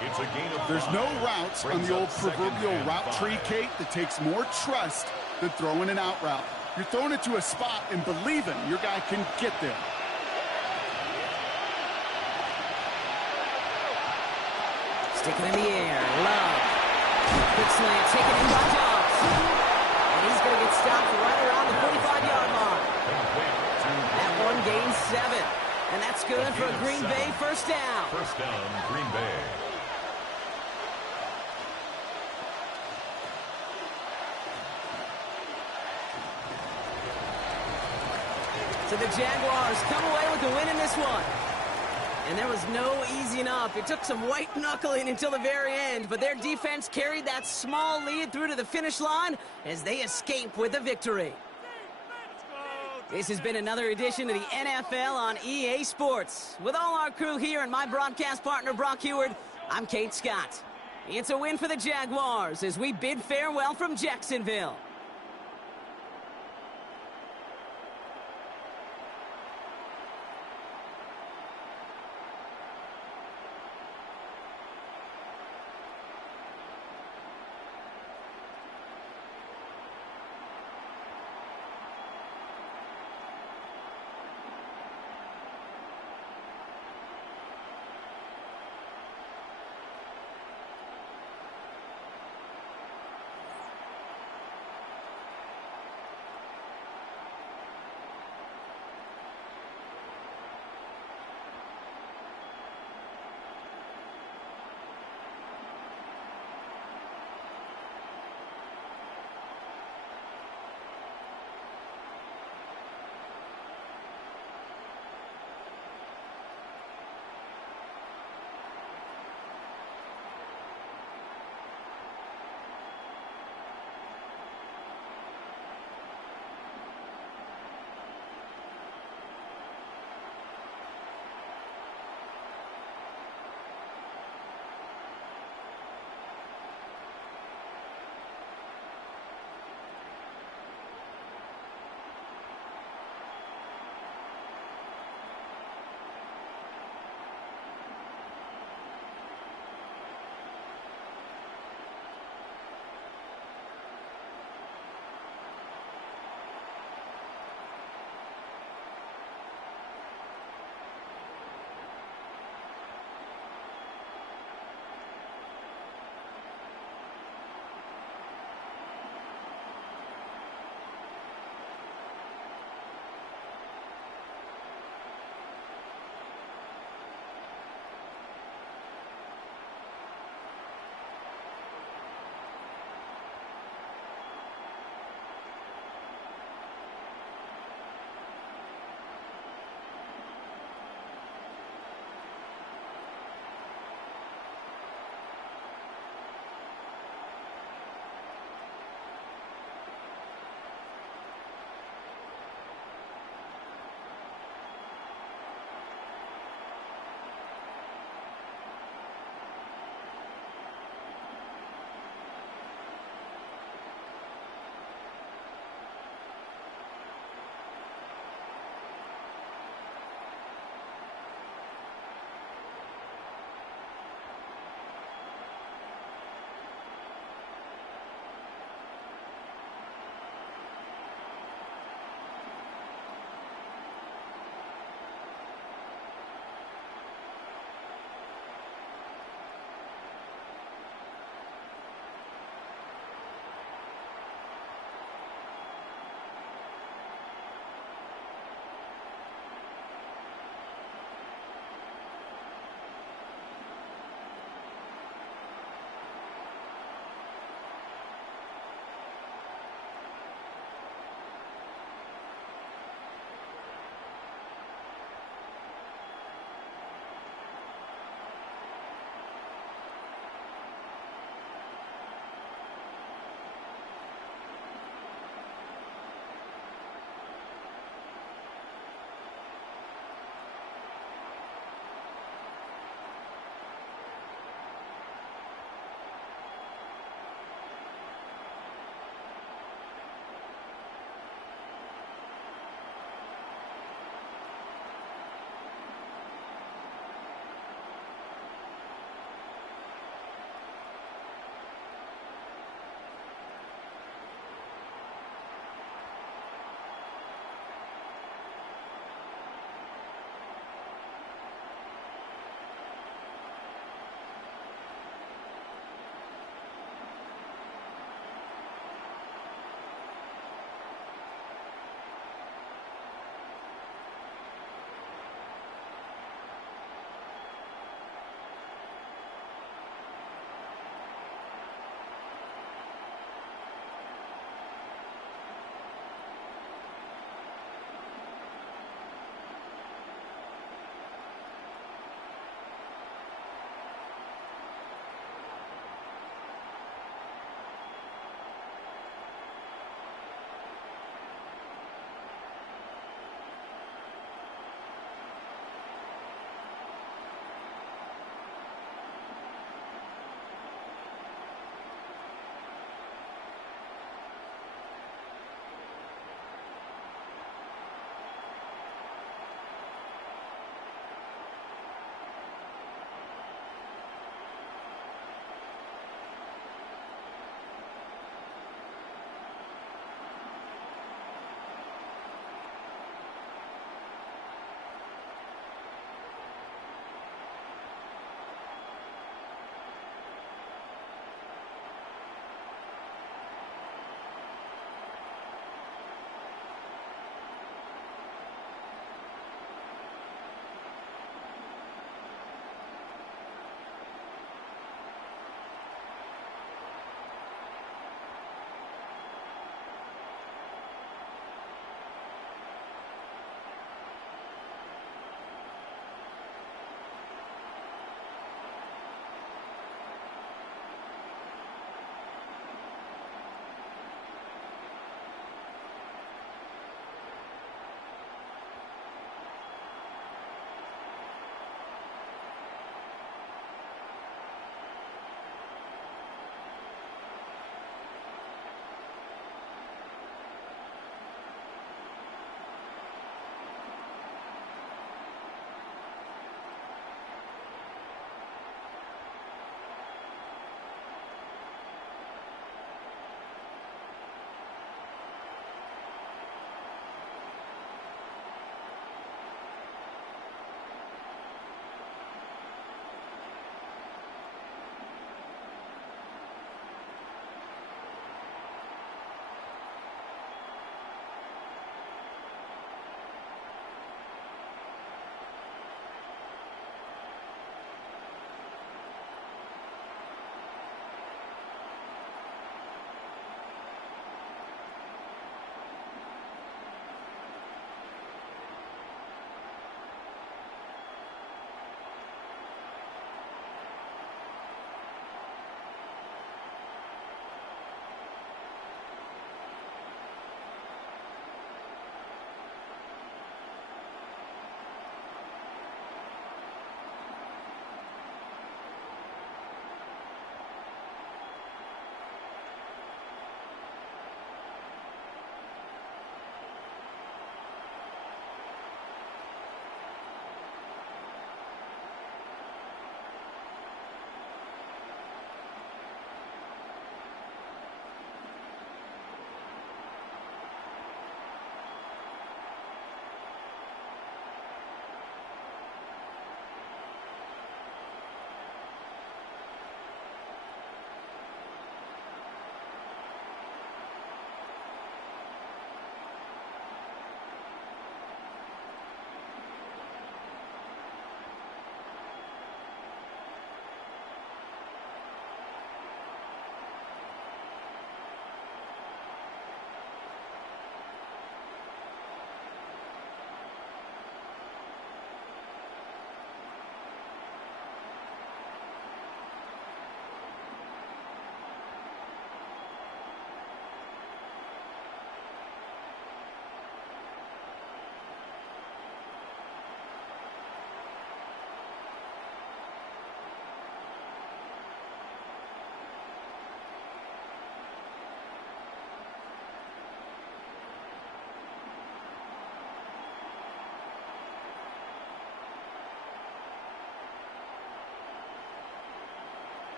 It's a gain of There's 5. no routes on the old proverbial route tree, Kate, that takes more trust than throwing an out route. You're throwing it to a spot and believing your guy can get there. Stick it in the air. Love. Quick slant taken in by Dobbs. And he's going to get stopped right around the 45-yard mark. That one gains 7. And that's good for a Green Bay first down. First down, Green Bay. So the Jaguars come away with the win in this one. And there was no easing up. It took some white knuckling until the very end, but their defense carried that small lead through to the finish line as they escape with the victory. This has been another edition of the NFL on EA Sports. With all our crew here and my broadcast partner, Brock Heward, I'm Kate Scott. It's a win for the Jaguars as we bid farewell from Jacksonville.